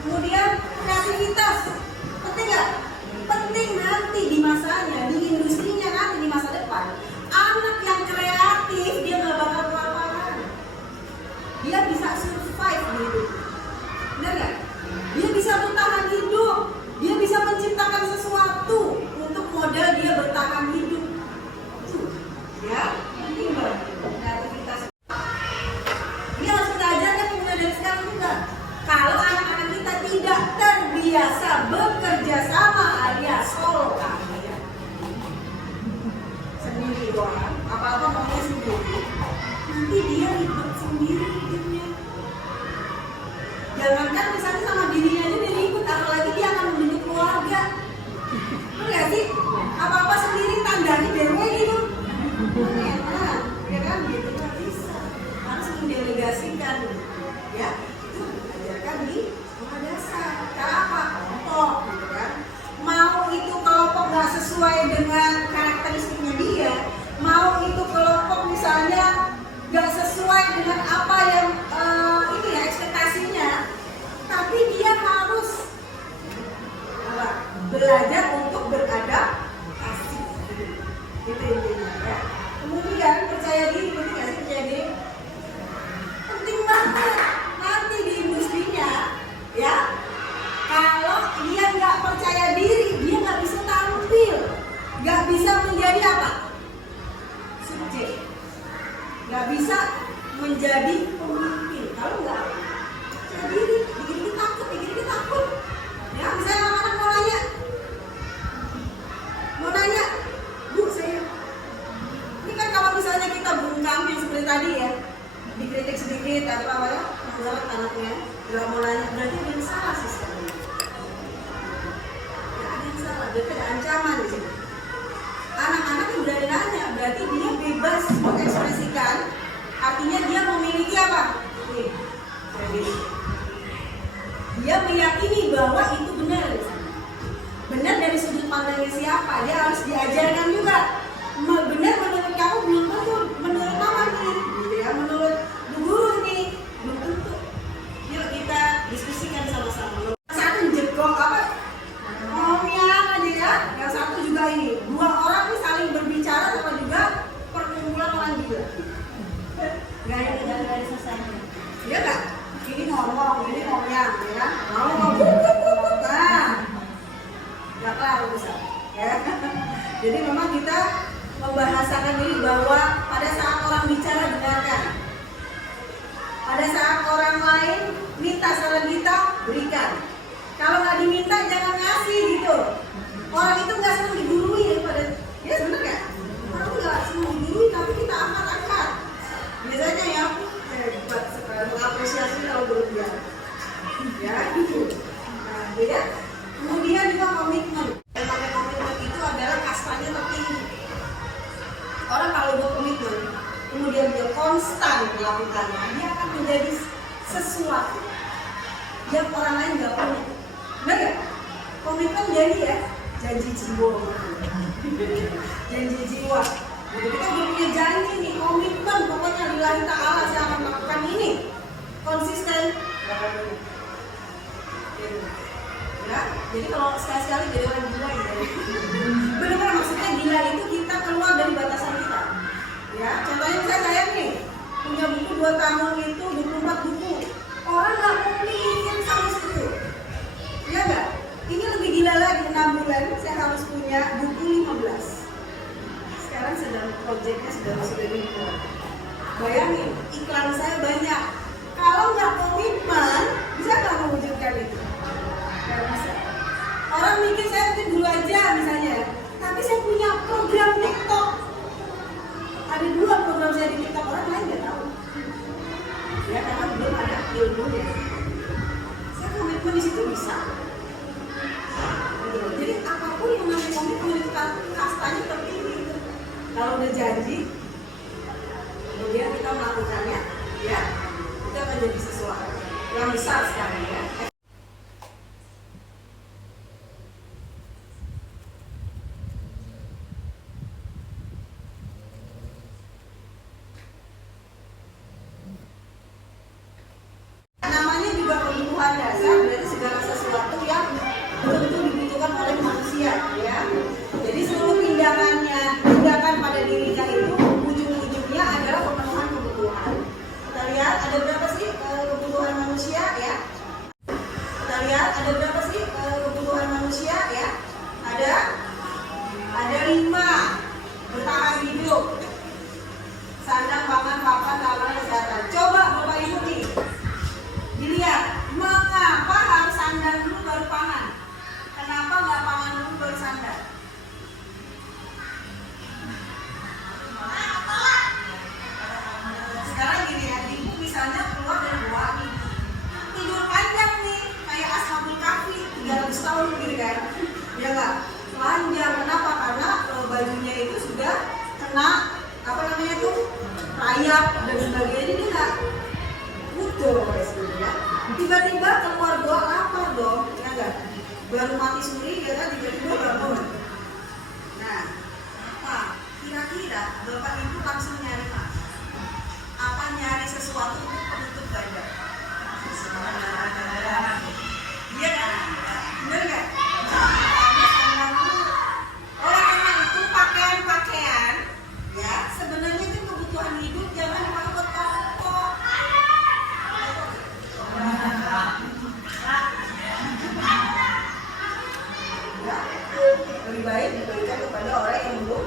Kemudian kreativitas, penting nggak? Penting nanti di masanya, di industrinya nanti di masa depan. Anak yang kreatif dia nggak bakal kelaparan. Dia bisa survive gitu. Benar nggak? Dia bisa bertahan hidup, dia bisa menciptakan sesuatu untuk modal dia bertahan hidup. Ya, penting banget kreativitas. Ini harus kita ajarkan mulai dari sekarang juga. Kalau anak-anak kita tidak terbiasa bekerja sama alias solo kaya, sendiri doang, apa-apa maunya sendiri, nanti dia ribet sendiri hidupnya. Jangankan misalnya sama dirinya aja dia ribut, apalagi dia akan membentuk keluarga. Bener gak sih? Apa-apa sendiri tandani dewe gitu. Enak, ya kan gitu nggak bisa. Harus mendelegasikan, ya. Itu diajarkan di sekolah dasar. Cara apa? Kelompok, gitu kan. Mau itu kelompok nggak sesuai dengan karakteristiknya dia, mau itu kelompok misalnya nggak sesuai dengan apa yang ini ya ekspektasinya, tapi dia harus belajar untuk beradaptasi. Gitu ya. bisa menjadi pemimpin kalau nggak saya diri, bikin kita takut. Ya, misalnya anak-anak mau nanya, Bu, saya ini kan kalau misalnya kita bungkam yang seperti tadi ya, dikritik sedikit atau apa ya, menurut anaknya nggak mau nanya, berarti ada yang salah sih sebenarnya. Ya, ada yang salah, berarti ada ancaman di sini. Anak-anak yang berani nanya, berarti dia bebas mengekspresikan, artinya dia memiliki apa? Nih, jadi dia meyakini bahwa itu benar. Benar dari sudut pandangnya siapa? Dia harus diajarkan juga. Benar menurut kamu belum tentu, menurut mama nih, gitu ya, menurut bu guru nih, belum tentu. Yuk kita diskusikan sama-sama. Satu jekok apa? Ngomong aja ya. Yang satu juga ini. Dua orang nih saling berbicara sama juga perkumpulan orang juga. Gak ada selesainya. Iya nggak? Ini ngomong, ini ngomong ya. Ngomong. Nah, nggak tahu bisa. Ya. Jadi memang kita membahasakan diri bahwa pada saat orang bicara dengarkan. Pada saat orang lain minta saran kita berikan. Kalau nggak diminta jangan ngasih gitu. Orang itu nggak senang digurui daripada ya benar nggak? Orang nggak senang digurui tapi kita angkat. Biasanya ya hebat sekali mengapresiasi kalau berlebihan. Ya gitu. Nah, beda. Kemudian juga komitmen. Yang pakai komitmen itu adalah kastanya tertinggi. Orang kalau buat komitmen, kemudian dia konstan melakukannya, dia akan menjadi sesuatu yang orang lain nggak punya. Benar nggak? Komitmen jadi ya, janji jiwa. Janji jiwa. Jadi kita udah punya janji nih, komitmen pokoknya lillahi ta'ala saya akan melakukan ini. Konsisten. Ya, jadi kalau sekali-sekali jadi orang gila gitu. Benar-benar maksudnya gila itu kita keluar dari batasan kita. Ya, contohnya saya nih punya buku 2 tahun itu 24 buku. Orang nggak mau bikin sama situ. Ya nggak? Ini lebih gila lagi 6 bulan saya harus punya buku 15. Sekarang sedang proyeknya sudah dimulai. Bayangin iklan saya banyak. Kalau nggak komitmen bisa nggak mewujudkan itu? Nggak bisa. Orang mikir saya mungkin dulu aja misalnya, tapi saya punya program TikTok. Ada 2 program saya di TikTok, orang lain nggak tahu. Ya karena belum ada ilmunya. Saya komitmen di situ bisa. Jadi apapun yang namanya komitmen itu kastanya tertinggi. Kalau udah janji, kemudian kita melakukannya, ya itu akan jadi sesuatu yang besar sekali ya. Namanya juga kebutuhan dasar, berarti segala sesuatu yang tentu dibutuhkan oleh manusia, ya. Jadi seluruh tindakan pada dirinya itu ujung-ujungnya adalah pemenuhan kebutuhan. Kita lihat ada berapa sih kebutuhan manusia, ya? Kita lihat ada berapa sih kebutuhan manusia, ya? Ada 5. Bertahan hidup, sandang, pangan, papan, keamanan, kesehatan. Coba Bapak Ibu nih dilihat, mengapa harus sandang dulu baru pangan? Kenapa nggak pangan dulu baru sandang? Sekarang gini ya, ibu misalnya keluar dari gua nih, tidur panjang nih, kayak Ashabul Kahfi 300 tahun gitu kan? Ya nggak? Panjang, kenapa? Karena bajunya itu sudah kena apa namanya tuh rayap dan sebagainya, dia nggak utuh ya. Tiba-tiba keluar gua lapar dong, ya nggak? Baru mati suri ya kan, tiba-tiba bangun. Nah, apa? Kira-kira Bapak Ibu langsung nyari apa? Nyari sesuatu untuk penutup badan. Iya kan? Bener nggak? Oleh karena itu pakaian-pakaian ya sebenarnya itu kebutuhan hidup, jangan dipakai buat pokok. Ya, lebih baik diberikan kepada orang yang belum.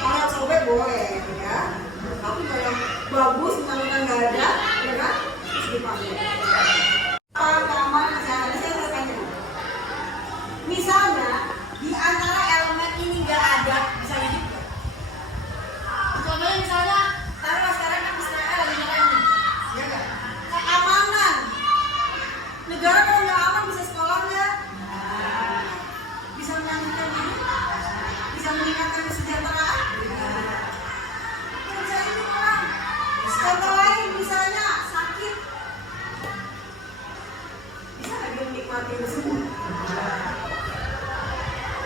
Kalau sobek boleh ya. Keamanan kesehatan saya tanya. Misalnya di antara elemen ini nggak ada, misalnya gitu. Contohnya misalnya taruhlah sekarang kan Israel lagi nyerang nih, ya nggak? Keamanan. Negara kalau nggak aman bisa sekolah nggak? Bisa melanjutkan hidup? Bisa meningkatkan kesejahteraan? Bisa ini orang. Contoh lain misalnya sakit, bisa nggak dia menikmati itu semua?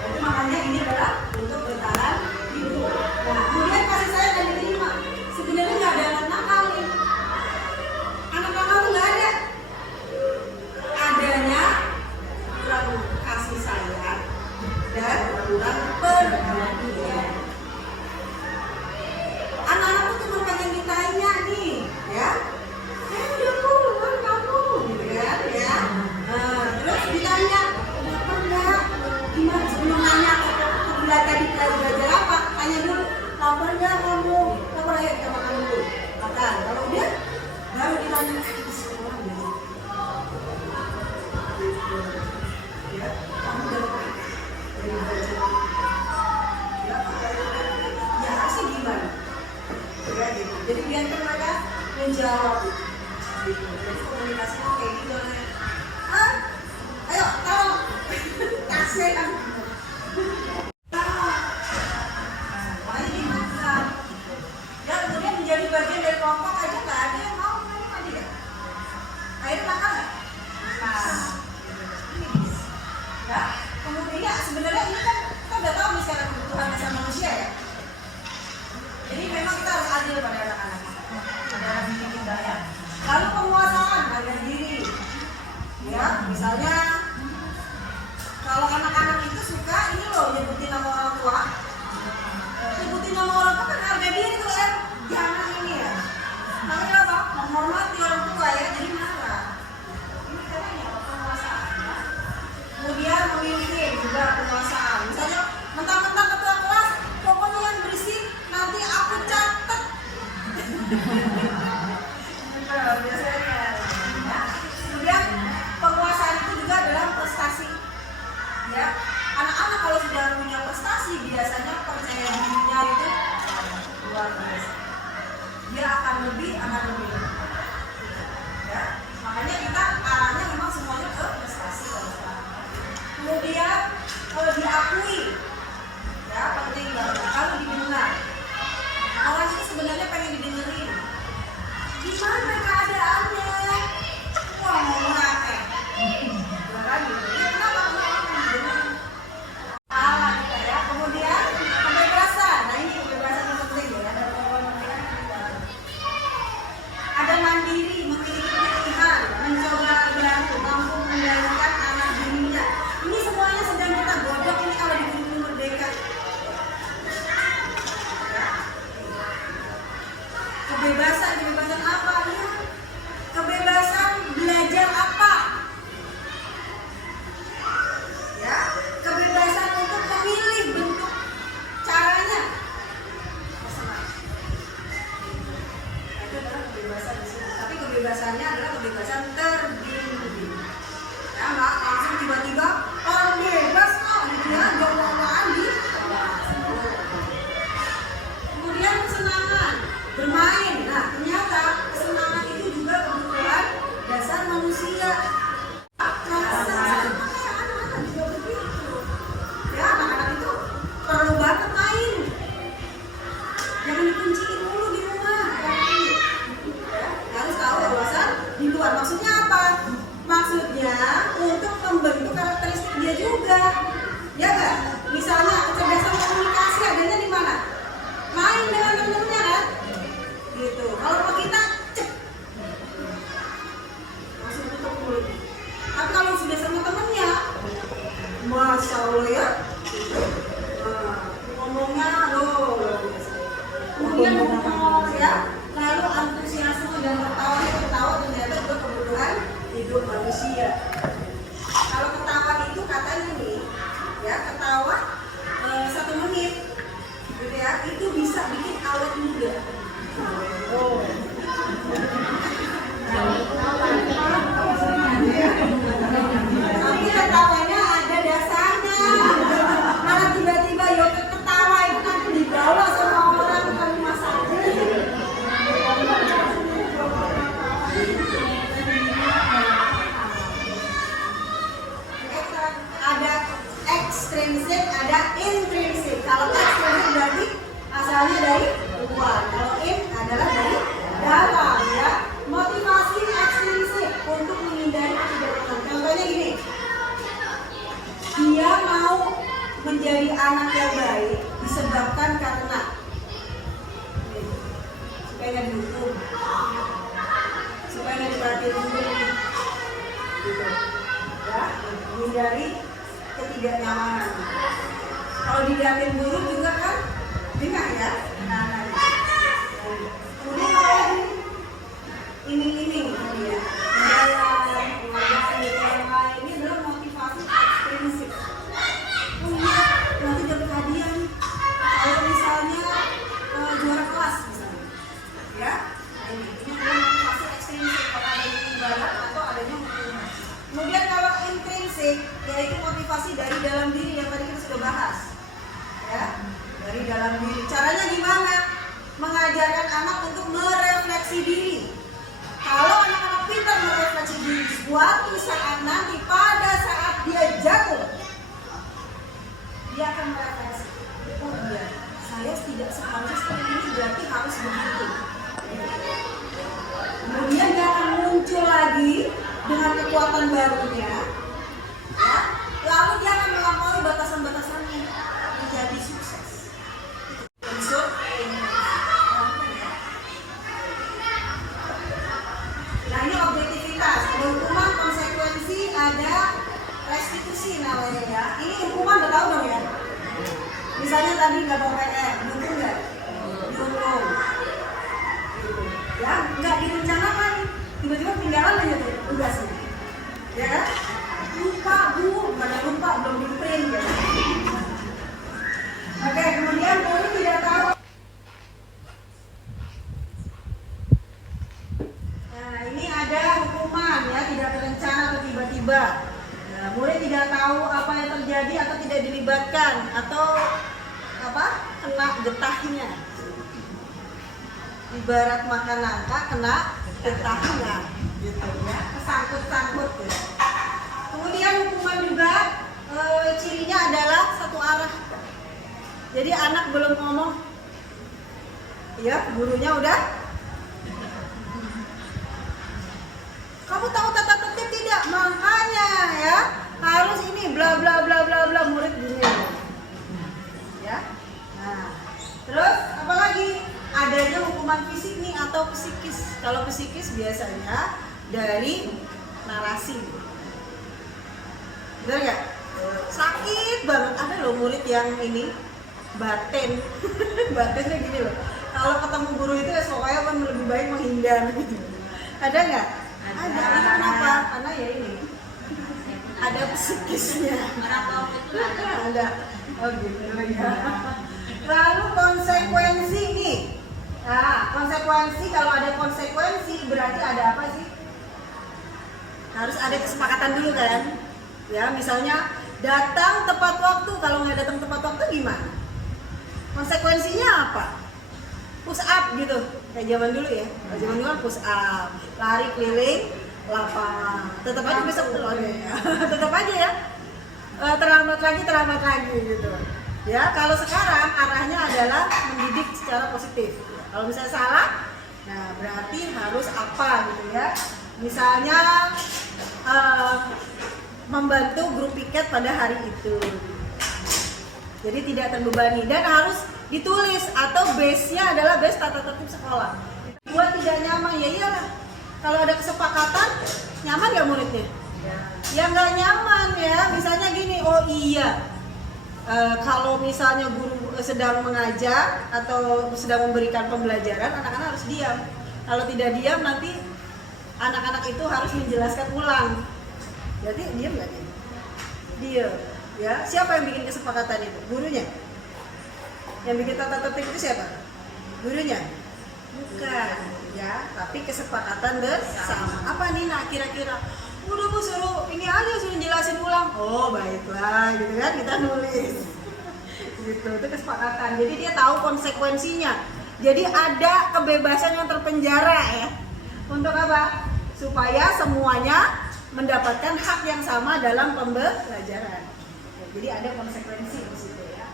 Jadi makanya ini adalah untuk bertahan hidup. Nah, kemudian kasih sayang dan diterima. Sebenarnya nggak ada anak nakal nih. Anak nakal tuh nggak ada. Adanya kurang kasih sayang dan kurang perhatian. Anak-anak tuh cuma pengen ditanya nih, ya. Udah pulang kamu, gitu kan, ya. Nah, terus ditanya, kenapa enggak? Gimana sebelum nanya tadi belajar apa? Tanya dulu, lapar enggak kamu? Lapar ayo kita makan dulu. Makan. Kalau udah, baru ditanya di sekolah dulu. Ya, kamu udah makan? Dari belajar. Ya, harusnya gimana? Ya, gitu. Jadi biarkan mereka menjawab. Gitu. Jadi komunikasinya kayak gitu. Ah, ayo, tolong kasih kan. Makanya gimana? Ya kemudian menjadi bagian dari kelompok aja nggak ada yang mau ngomong aja ya. Akhirnya makan nggak? Nah, ini bisa. Ya, kemudian ya sebenarnya ini kan kita udah tahu nih secara kebutuhan dasar manusia ya. Jadi memang kita harus adil pada anak-anak kita. Adalah diri kita ya. Lalu penguasaan harga diri. Ya, misalnya kalau anak-anak itu suka ini loh nyebutin nama orang tua. Nyebutin nama orang tua kan harga diri tuh kan. Jangan ini ya. Makanya apa? Menghormati orang tua ya, jadi marah. Ini caranya apa? Penguasaan. Ya. Kemudian memimpin juga penguasaan. Misalnya mentang-mentang ketua kelas, pokoknya yang berisik nanti aku catat. Biasanya. Ya. Kemudian penguasaan itu juga dalam prestasi. Ya, anak-anak kalau sudah punya prestasi biasanya percaya dirinya itu luar biasa. Dia akan lebih. Ya, makanya kita arahnya memang semuanya ke prestasi kalau sekarang. Kemudian kalau diakui, ya penting banget. Kalau didengar, orang itu sebenarnya pengen didengerin. intrinsik. Kalau ekstrinsik berarti asalnya dari luar. Kalau in adalah dari dalam ya. Motivasi ekstrinsik untuk menghindari ketidakpuasan. Contohnya gini. Dia mau menjadi anak yang baik disebabkan karena supaya nggak dihukum, supaya nggak diperhatiin guru, gitu. Ya, menghindari ketidaknyamanan. Kalau dilihatin guru juga kan, dengar ya. Nah, kemudian apa lagi? Iming-iming, ya. Ini adalah motivasi ekstrinsik. Oh iya, nanti dapat hadiah nih. Kalau misalnya juara kelas misalnya, ya. Ini adalah motivasi ekstrinsik kalau ada imbalan atau adanya hukuman. Kemudian kalau intrinsik, yaitu motivasi dari dalam diri yang tadi kita sudah bahas, ya. Dari dalam diri. Caranya gimana? Mengajarkan anak untuk merefleksi diri. Kalau anak-anak pintar merefleksi diri, suatu saat nanti pada saat dia jatuh, dia akan merefleksi. Oh iya, saya tidak seharusnya seperti ini, berarti harus begitu. Kemudian dia akan muncul lagi dengan kekuatan barunya, ya. Lalu dia akan melampaui batasan-batasannya menjadi sukses. Unsur nah ini objektivitas, ada hukuman, konsekuensi, ada restitusi namanya ya. Ini hukuman udah tahu dong ya. Misalnya tadi nggak bawa PR, dihukum nggak? Dihukum. Ya, nggak direncanakan, tiba-tiba ketinggalan aja tuh tugasnya. Ya kan? Lupa bu, mana lupa belum di print ya. Oke, kemudian guru tidak tahu. Nah, ini ada hukuman ya, tidak terencana atau tiba-tiba. Nah, murid tidak tahu apa yang terjadi atau tidak dilibatkan atau apa? Kena getahnya. Ibarat makan nangka kena getahnya, gitu ya, kesangkut-sangkut ya. Kemudian hukuman juga cirinya adalah satu arah. Jadi anak belum ngomong, ya gurunya udah. Kamu tahu tata tertib tidak? Makanya ya harus ini bla bla bla bla bla, murid gini. Ya. Nah, terus apalagi adanya hukuman fisik nih atau psikis. Kalau psikis biasanya dari narasi. Benar nggak? Sakit banget. Ada loh murid yang ini baten. Batennya gini loh. Kalau ketemu guru itu ya pokoknya kan lebih baik menghindar gitu. Ada nggak? Ada. Itu kenapa? Karena ya ini ada psikisnya. Ada. Oh gitu ya. Lalu konsekuensi nih. Nah, konsekuensi, kalau ada konsekuensi berarti ada apa sih? Harus ada kesepakatan dulu kan? Ya, misalnya datang tepat waktu. Kalau nggak datang tepat waktu gimana? Konsekuensinya apa? Push up gitu, kayak zaman dulu ya. Zaman dulu kan push up, lari keliling lapangan. Tetap aja besok telur ya. Tetap aja ya. Terlambat lagi gitu. Ya, kalau sekarang arahnya adalah mendidik secara positif. Kalau misalnya salah, nah berarti harus apa gitu ya. Misalnya membantu grup piket pada hari itu. Jadi tidak terbebani dan harus ditulis atau base-nya adalah base tata tertib sekolah. Buat tidak nyaman, ya iyalah. Kalau ada kesepakatan, nyaman nggak muridnya? Ya nggak nyaman ya. Misalnya gini, oh iya. Kalau misalnya guru sedang mengajar atau sedang memberikan pembelajaran, anak-anak harus diam. Kalau tidak diam, nanti anak-anak itu harus menjelaskan ulang. Jadi diam nggak dia? Diam. Ya, siapa yang bikin kesepakatan itu? Gurunya. Yang bikin tata tertib itu siapa? Gurunya. Bukan, ya. Tapi kesepakatan bersama. Apa nih? Nah, kira-kira. Udah bu suruh ini aja, suruh jelasin ulang. Oh baiklah, gitu kan, kita nulis. Gitu, itu kesepakatan. Jadi dia tahu konsekuensinya. Jadi ada kebebasan yang terpenjara ya. Untuk apa? Supaya semuanya mendapatkan hak yang sama dalam pembelajaran. Jadi ada konsekuensi di situ ya.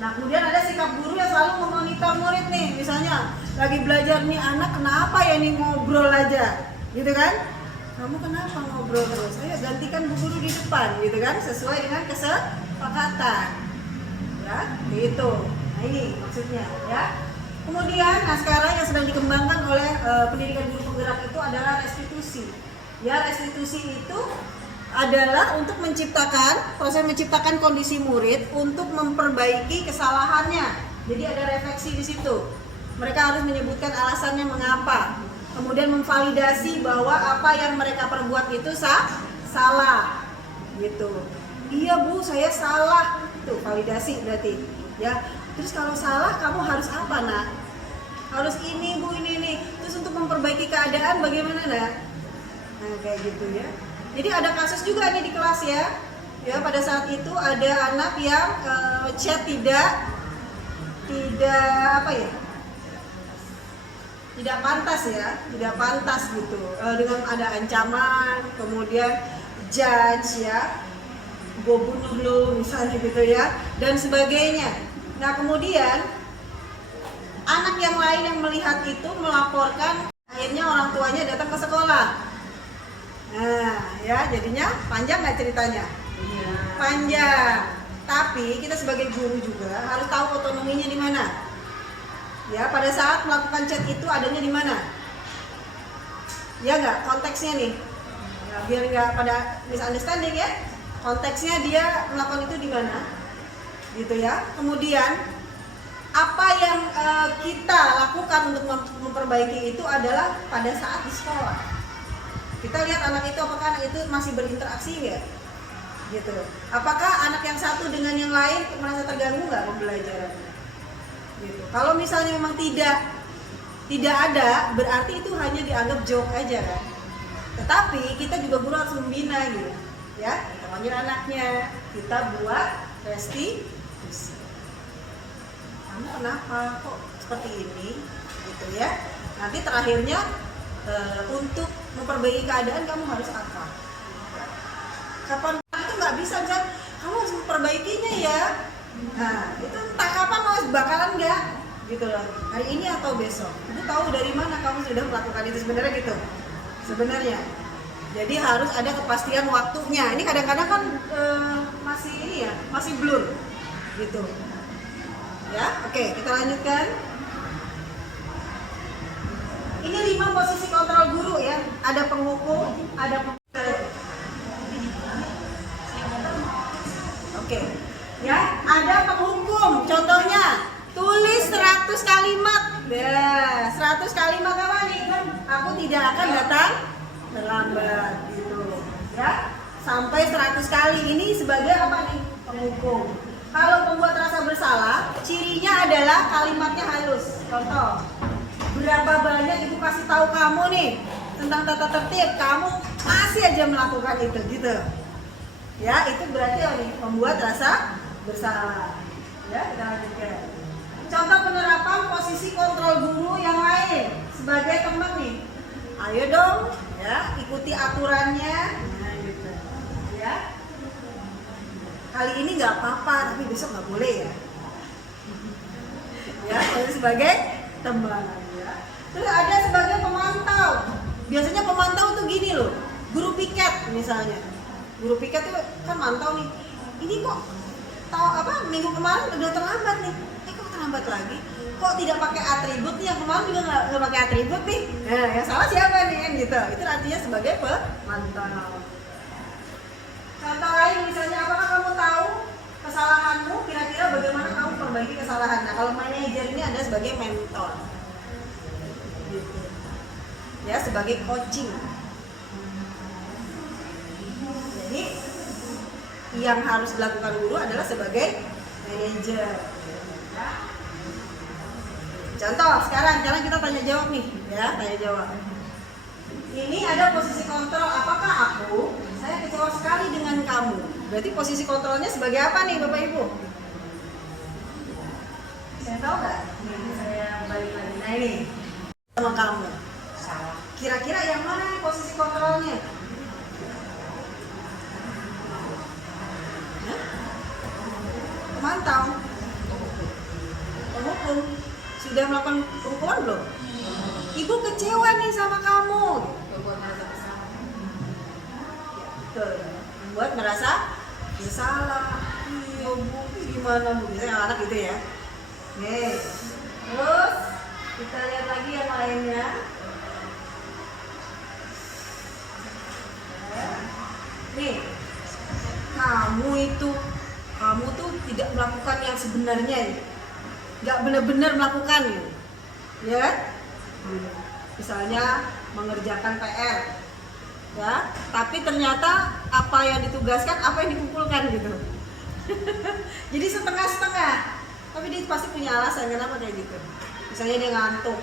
Nah, kemudian ada sikap guru yang selalu memonitor murid nih. Misalnya, lagi belajar nih anak, kenapa ya nih ngobrol aja? Gitu kan? Kamu kenapa ngobrol terus? Ayo gantikan bu guru di depan, gitu kan? Sesuai dengan kesepakatan. Ya, gitu. Nah, ini maksudnya, ya. Kemudian, nah sekarang yang sedang dikembangkan oleh pendidikan guru penggerak itu adalah restitusi. Ya, restitusi itu adalah untuk proses menciptakan kondisi murid untuk memperbaiki kesalahannya. Jadi ada refleksi di situ. Mereka harus menyebutkan alasannya mengapa. Kemudian memvalidasi bahwa apa yang mereka perbuat itu salah. Gitu. Iya Bu, saya salah. Itu validasi berarti. Ya. Terus kalau salah kamu harus apa nak? Harus ini Bu, ini. Terus untuk memperbaiki keadaan bagaimana nak? Nah kayak gitu ya. Jadi ada kasus juga nih di kelas ya. Ya pada saat itu ada anak yang chat tidak apa ya? Tidak pantas gitu. Dengan ada ancaman, kemudian judge ya, gue bunuh lu misalnya gitu ya, dan sebagainya. Nah kemudian anak yang lain yang melihat itu melaporkan, akhirnya orang tuanya datang ke sekolah. Nah, ya jadinya panjang nggak ceritanya? Iya. Panjang. Tapi kita sebagai guru juga harus tahu otonominya di mana. Ya, pada saat melakukan chat itu adanya di mana? Ya nggak, konteksnya nih. Ya, biar nggak pada misunderstanding ya. Konteksnya dia melakukan itu di mana? Gitu ya. Kemudian apa yang kita lakukan untuk memperbaiki itu adalah pada saat di sekolah. Kita lihat anak itu, apakah anak itu masih berinteraksi nggak? Gitu. Apakah anak yang satu dengan yang lain merasa terganggu nggak pembelajarannya? Gitu. Kalau misalnya memang tidak ada, berarti itu hanya dianggap joke aja kan. Tetapi kita juga guru harus membina gitu. Ya, kita panggil anaknya, kita buat restitusi. Kamu kenapa kok seperti ini? Gitu ya. Nanti terakhirnya untuk memperbaiki keadaan kamu harus apa? Kapan itu nggak bisa kan? Kamu harus memperbaikinya ya. Nah itu entah kapan mau bakalan nggak gitu loh. Hari ini atau besok. Ibu tahu dari mana kamu sudah melakukan itu sebenarnya gitu. Sebenarnya. Jadi harus ada kepastian waktunya. Ini kadang-kadang kan masih ini ya, masih blur gitu. Ya, oke kita lanjutkan. Ini 5 posisi kontrol guru ya. Ada penghukum, ada Oke. Ya, ada penghukum. Contohnya, tulis 100 kalimat. Ya, 100 kalimat apa nih? Aku tidak akan datang terlambat gitu. Ya, sampai 100 kali. Ini sebagai apa nih? Penghukum. Kalau membuat rasa bersalah, cirinya adalah kalimatnya halus. Contoh, berapa banyak ibu kasih tahu kamu nih tentang tata tertib, kamu masih aja melakukan itu gitu. Ya, itu berarti apa nih? Membuat rasa bersalah. Ya, kita lanjutkan. Contoh penerapan posisi kontrol guru yang lain sebagai teman nih. Ayo dong, ya, ikuti aturannya. Nah, gitu. Ya. Kali ini nggak apa-apa, tapi besok nggak boleh ya. Ya, sebagai teman. Ya. Terus ada sebagai pemantau. Biasanya pemantau tuh gini loh, guru piket misalnya. Guru piket tuh kan mantau nih. Ini kok tahu apa minggu kemarin udah terlambat nih. Kok terlambat lagi? Kok tidak pakai atribut nih? Yang kemarin juga nggak pakai atribut nih. Nah, yang salah siapa nih kan gitu. Itu artinya sebagai pemantau. Contoh lain misalnya, apakah kamu tahu kesalahanmu? Kira-kira bagaimana kamu perbaiki kesalahan? Nah, kalau manajer ini ada sebagai mentor. Gitu. Ya, sebagai coaching. Jadi yang harus dilakukan guru adalah sebagai manajer. Ya. Contoh sekarang kita tanya jawab nih, ya tanya jawab. Ini ada posisi kontrol. Apakah saya kecewa sekali dengan kamu? Berarti posisi kontrolnya sebagai apa nih Bapak Ibu? Saya tahu nggak? Ini saya balik lagi. Nah ini sama kamu. Salah. Kira-kira yang mana nih posisi kontrolnya? Mantau. Agung, sudah melakukan perubahan belum? Ibu kecewa nih sama kamu. Betul. Membuat merasa bersalah. Iya bu, gimana bu? Biasanya anak gitu ya. Oke. Terus kita lihat lagi yang lainnya. Nih, kamu tuh tidak melakukan yang sebenarnya, nggak benar-benar melakukan, ya kan? Misalnya mengerjakan PR, ya, tapi ternyata apa yang ditugaskan, apa yang dikumpulkan gitu. Jadi setengah-setengah, tapi dia pasti punya alasan kenapa kayak gitu. Misalnya dia ngantuk,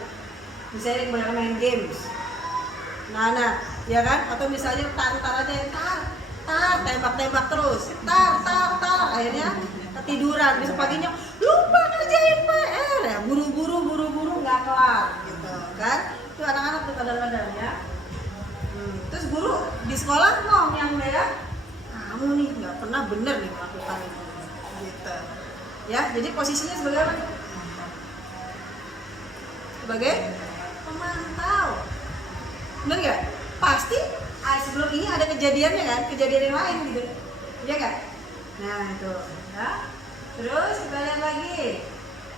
misalnya dia banyak main games, nah, ya kan? Atau misalnya tar aja, tembak terus, akhirnya ketiduran, besok paginya lupa ngerjain PR, ya buru-buru nggak kelar, gitu kan? Itu anak-anak tuh kadang-kadang ya. Terus guru di sekolah ngomong yang dia, kamu nih nggak pernah bener nih melakukan itu, gitu. Ya, jadi posisinya sebagai apa? Sebagai pemantau, bener nggak? Pasti sebelum ini ada kejadiannya kan, kejadian yang lain gitu, ya kan? Nah itu, ya. Terus kita lihat lagi,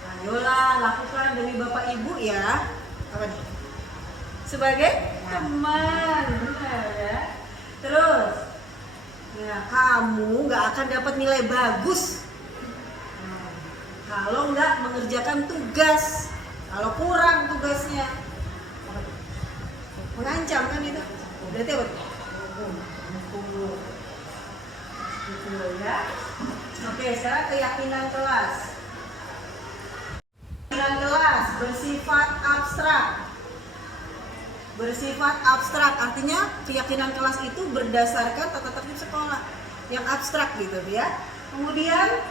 ayolah lakukan demi bapak ibu ya, apa nih? Sebagai teman, benar ya. Terus, ya kamu nggak akan dapat nilai bagus kalau nggak mengerjakan tugas, kalau kurang tugasnya, mengancam kan itu. Berarti apa? Gitu ya. Oke, sekarang keyakinan kelas. Keyakinan kelas bersifat abstrak. Bersifat abstrak artinya keyakinan kelas itu berdasarkan tata tertib sekolah yang abstrak gitu ya. Kemudian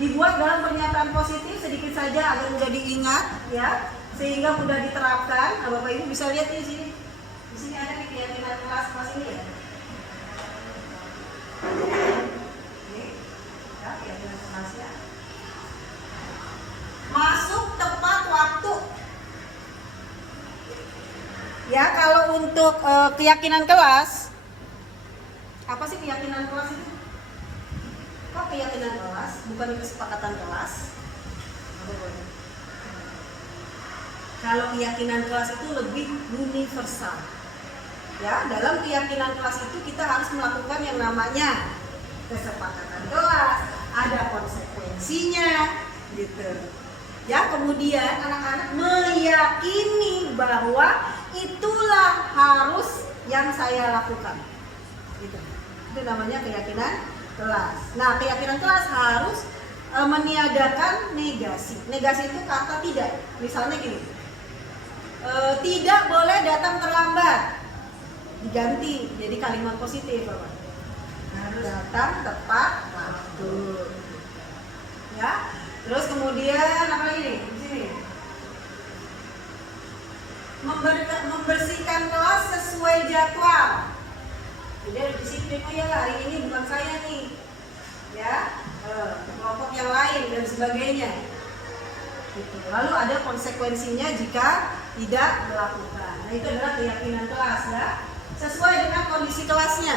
dibuat dalam pernyataan positif sedikit saja agar menjadi ingat ya, sehingga mudah diterapkan. Nah, Bapak Ibu bisa lihat di sini. Di sini ada nih keyakinan kelas ini ya. Ini ya keyakinan kelasnya. Masuk tepat waktu. Ya, kalau untuk keyakinan kelas, apa sih keyakinan kelas itu? Kok keyakinan kelas, bukan kesepakatan kelas? Kalau keyakinan kelas itu lebih universal. Ya, dalam keyakinan kelas itu kita harus melakukan yang namanya kesepakatan kelas, ada konsekuensinya, gitu. Ya, kemudian anak-anak meyakini bahwa itulah harus yang saya lakukan. Gitu. Itu namanya keyakinan kelas. Nah, keyakinan kelas harus meniadakan negasi. Negasi itu kata tidak. Misalnya gini, tidak boleh datang terlambat. Diganti jadi kalimat positif apa? Harus datang tepat waktu. Ya. Terus kemudian apa lagi nih? Di sini. Membersihkan kelas sesuai jadwal. Jadi ada disiplin, oh ya hari ini bukan saya nih. Ya, kelompok yang lain dan sebagainya. Gitu. Lalu ada konsekuensinya jika tidak melakukan. Nah, itu adalah keyakinan kelas ya. Sesuai dengan kondisi kelasnya.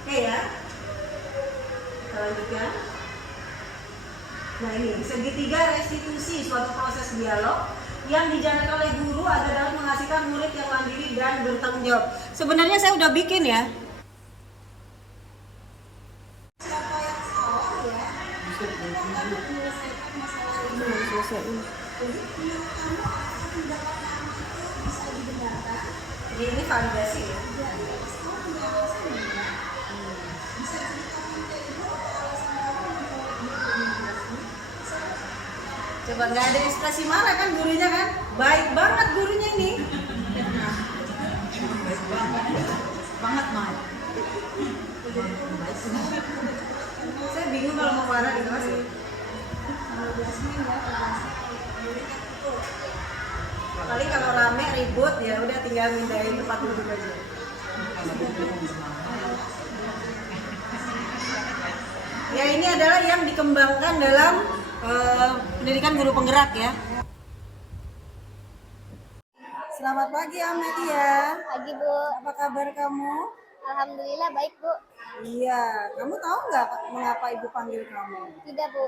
Oke ya. Kita lanjutkan. Nah ini, segitiga restitusi suatu proses dialog yang dijalankan oleh guru agar dapat menghasilkan murid yang mandiri dan bertanggung jawab. Sebenarnya saya udah bikin ya. Ini validasi ya. Coba nggak ada ekspresi marah kan gurunya kan? Baik banget gurunya ini. Banget mah. Saya bingung kalau mau marah di kelas. Paling kalau rame ribut ya udah tinggal mindahin tempat duduk aja. Ya, ini adalah yang dikembangkan dalam pendidikan guru penggerak ya. Selamat pagi Amelia. Pagi Bu, Apa kabar kamu? Alhamdulillah baik Bu. Iya, kamu tahu nggak mengapa ibu panggil kamu? Tidak Bu,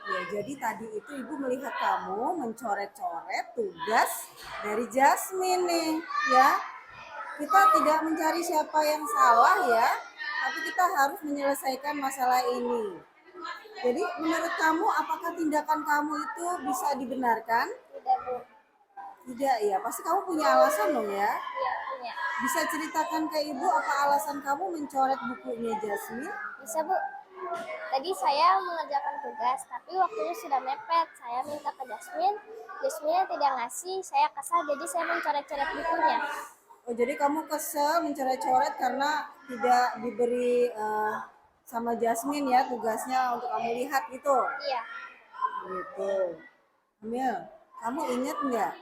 Ya, jadi tadi itu ibu melihat kamu mencoret-coret tugas dari Jasmine nih, ya. Kita tidak mencari siapa yang salah ya, tapi kita harus menyelesaikan masalah ini. Jadi menurut kamu apakah tindakan kamu itu bisa dibenarkan? tidak Bu. Tidak ya, pasti kamu punya alasan dong ya. Iya punya. Bisa ceritakan ke ibu apa alasan kamu mencoret bukunya Jasmine? Bisa Bu. Tadi saya mengerjakan tugas, tapi waktunya sudah mepet. Saya minta ke Jasmine, Jasmine tidak ngasih. Saya kesal, jadi saya mencoret-coret bukunya. Oh, jadi kamu kesel mencoret-coret karena tidak diberi sama Jasmine ya tugasnya untuk kamu lihat gitu. Iya, Gitu. Amil, kamu ingat nggak?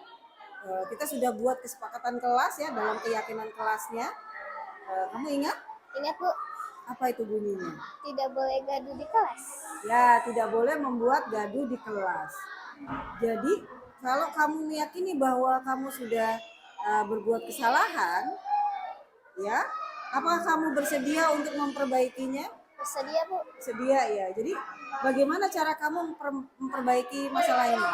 Kita sudah buat kesepakatan kelas ya dalam keyakinan kelasnya. Kamu ingat? ingat Bu, Apa itu bunyinya? tidak boleh gaduh di kelas. Ya, tidak boleh membuat gaduh di kelas. Jadi, kalau kamu meyakini bahwa kamu sudah berbuat kesalahan, ya, apakah kamu bersedia untuk memperbaikinya? Bersedia Bu. Sedia ya. Jadi, bagaimana cara kamu memperbaiki masalah ini?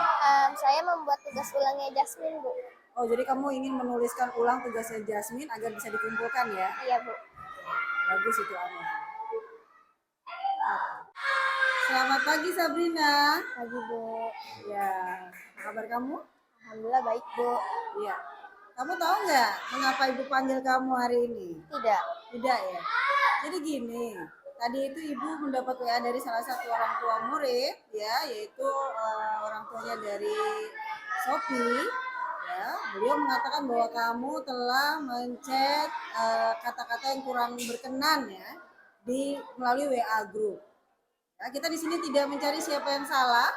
Saya membuat tugas ulangnya Jasmine Bu. Oh, jadi kamu ingin menuliskan ulang tugasnya Jasmine agar bisa dikumpulkan ya? Iya Bu. Bagus itu, Amel. Selamat pagi Sabrina. Pagi Bu. Ya, apa kabar kamu? Alhamdulillah baik Bu. Iya. Kamu tahu nggak mengapa ibu panggil kamu hari ini? Tidak. Tidak ya. Jadi gini, tadi itu ibu mendapat WA dari salah satu orang tua murid, ya, yaitu orang tuanya dari Sophie. Ya, beliau mengatakan bahwa kamu telah mencet kata-kata yang kurang berkenan ya di melalui WA group. Ya, kita di sini tidak mencari siapa yang salah,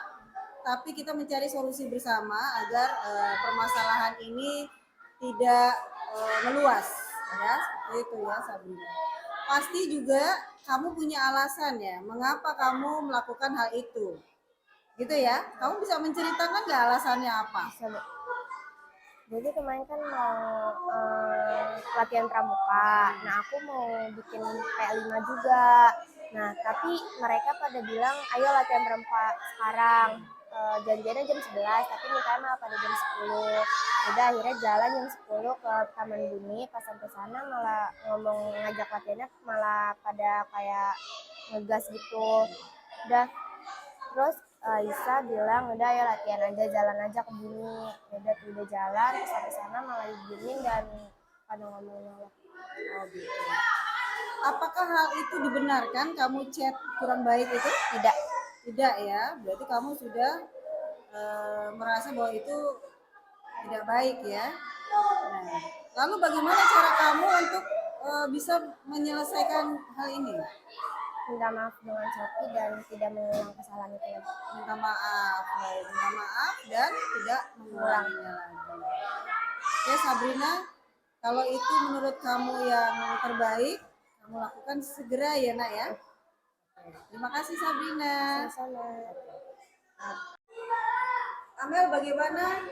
tapi kita mencari solusi bersama agar permasalahan ini tidak meluas, ya seperti itu ya Sabrina. Pasti juga kamu punya alasan ya, mengapa kamu melakukan hal itu, gitu ya? Kamu bisa menceritakan nggak alasannya apa? Bisa Bu. Jadi kemarin kan mau latihan pramuka. Nah aku mau bikin P5 juga. Nah tapi mereka pada bilang ayo latihan pramuka sekarang. Janjiannya jam 11 tapi nikahnya malah pada jam 10. Udah akhirnya jalan jam 10 ke Taman Bumi. Pas sampai sana malah ngomong ngajak latihannya malah pada kayak ngegas gitu. Udah terus Isa bilang udah ya latihan aja, jalan aja ke Bumi. Udah jalan terus sampai sana malah izinin dan pada ngomong nolak. Oh gitu. Apakah hal itu dibenarkan kamu chat kurang baik itu? Tidak. Tidak ya, berarti kamu sudah merasa bahwa itu tidak baik ya. Nah, lalu bagaimana cara kamu untuk bisa menyelesaikan hal ini? Minta maaf dengan Sophie dan tidak mengulang kesalahan itu lagi. Minta maaf, baik. Minta maaf dan tidak mengulanginya lagi. Oke Sabrina, kalau itu menurut kamu yang terbaik, kamu lakukan segera ya nak ya. Terima kasih Sabrina. Sama-sama. Amel, bagaimana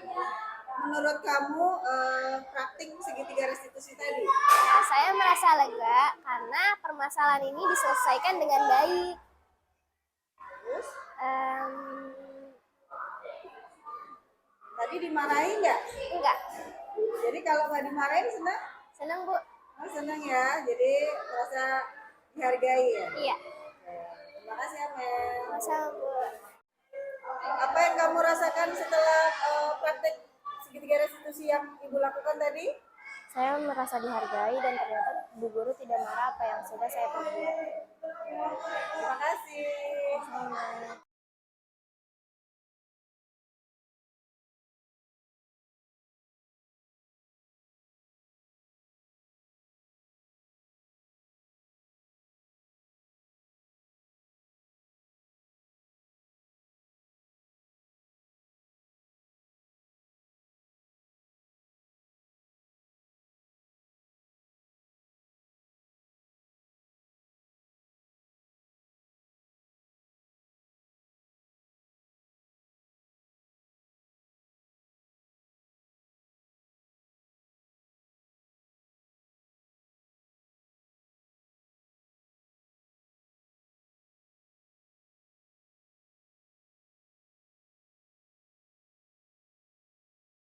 menurut kamu praktik segitiga restitusi tadi? Nah, saya merasa lega karena permasalahan ini diselesaikan dengan baik. Terus, Em, tadi dimarahin nggak? enggak, Jadi kalau nggak dimarahin senang? senang Bu. Oh, senang ya, jadi merasa dihargai ya? Iya, Oke. Terima kasih Amel. sama Bu. Apa yang kamu rasakan setelah praktek segitiga restitusi yang ibu lakukan tadi? Saya merasa dihargai dan ternyata Bu Guru tidak marah apa yang sudah saya perbuat. Terima kasih. Sama.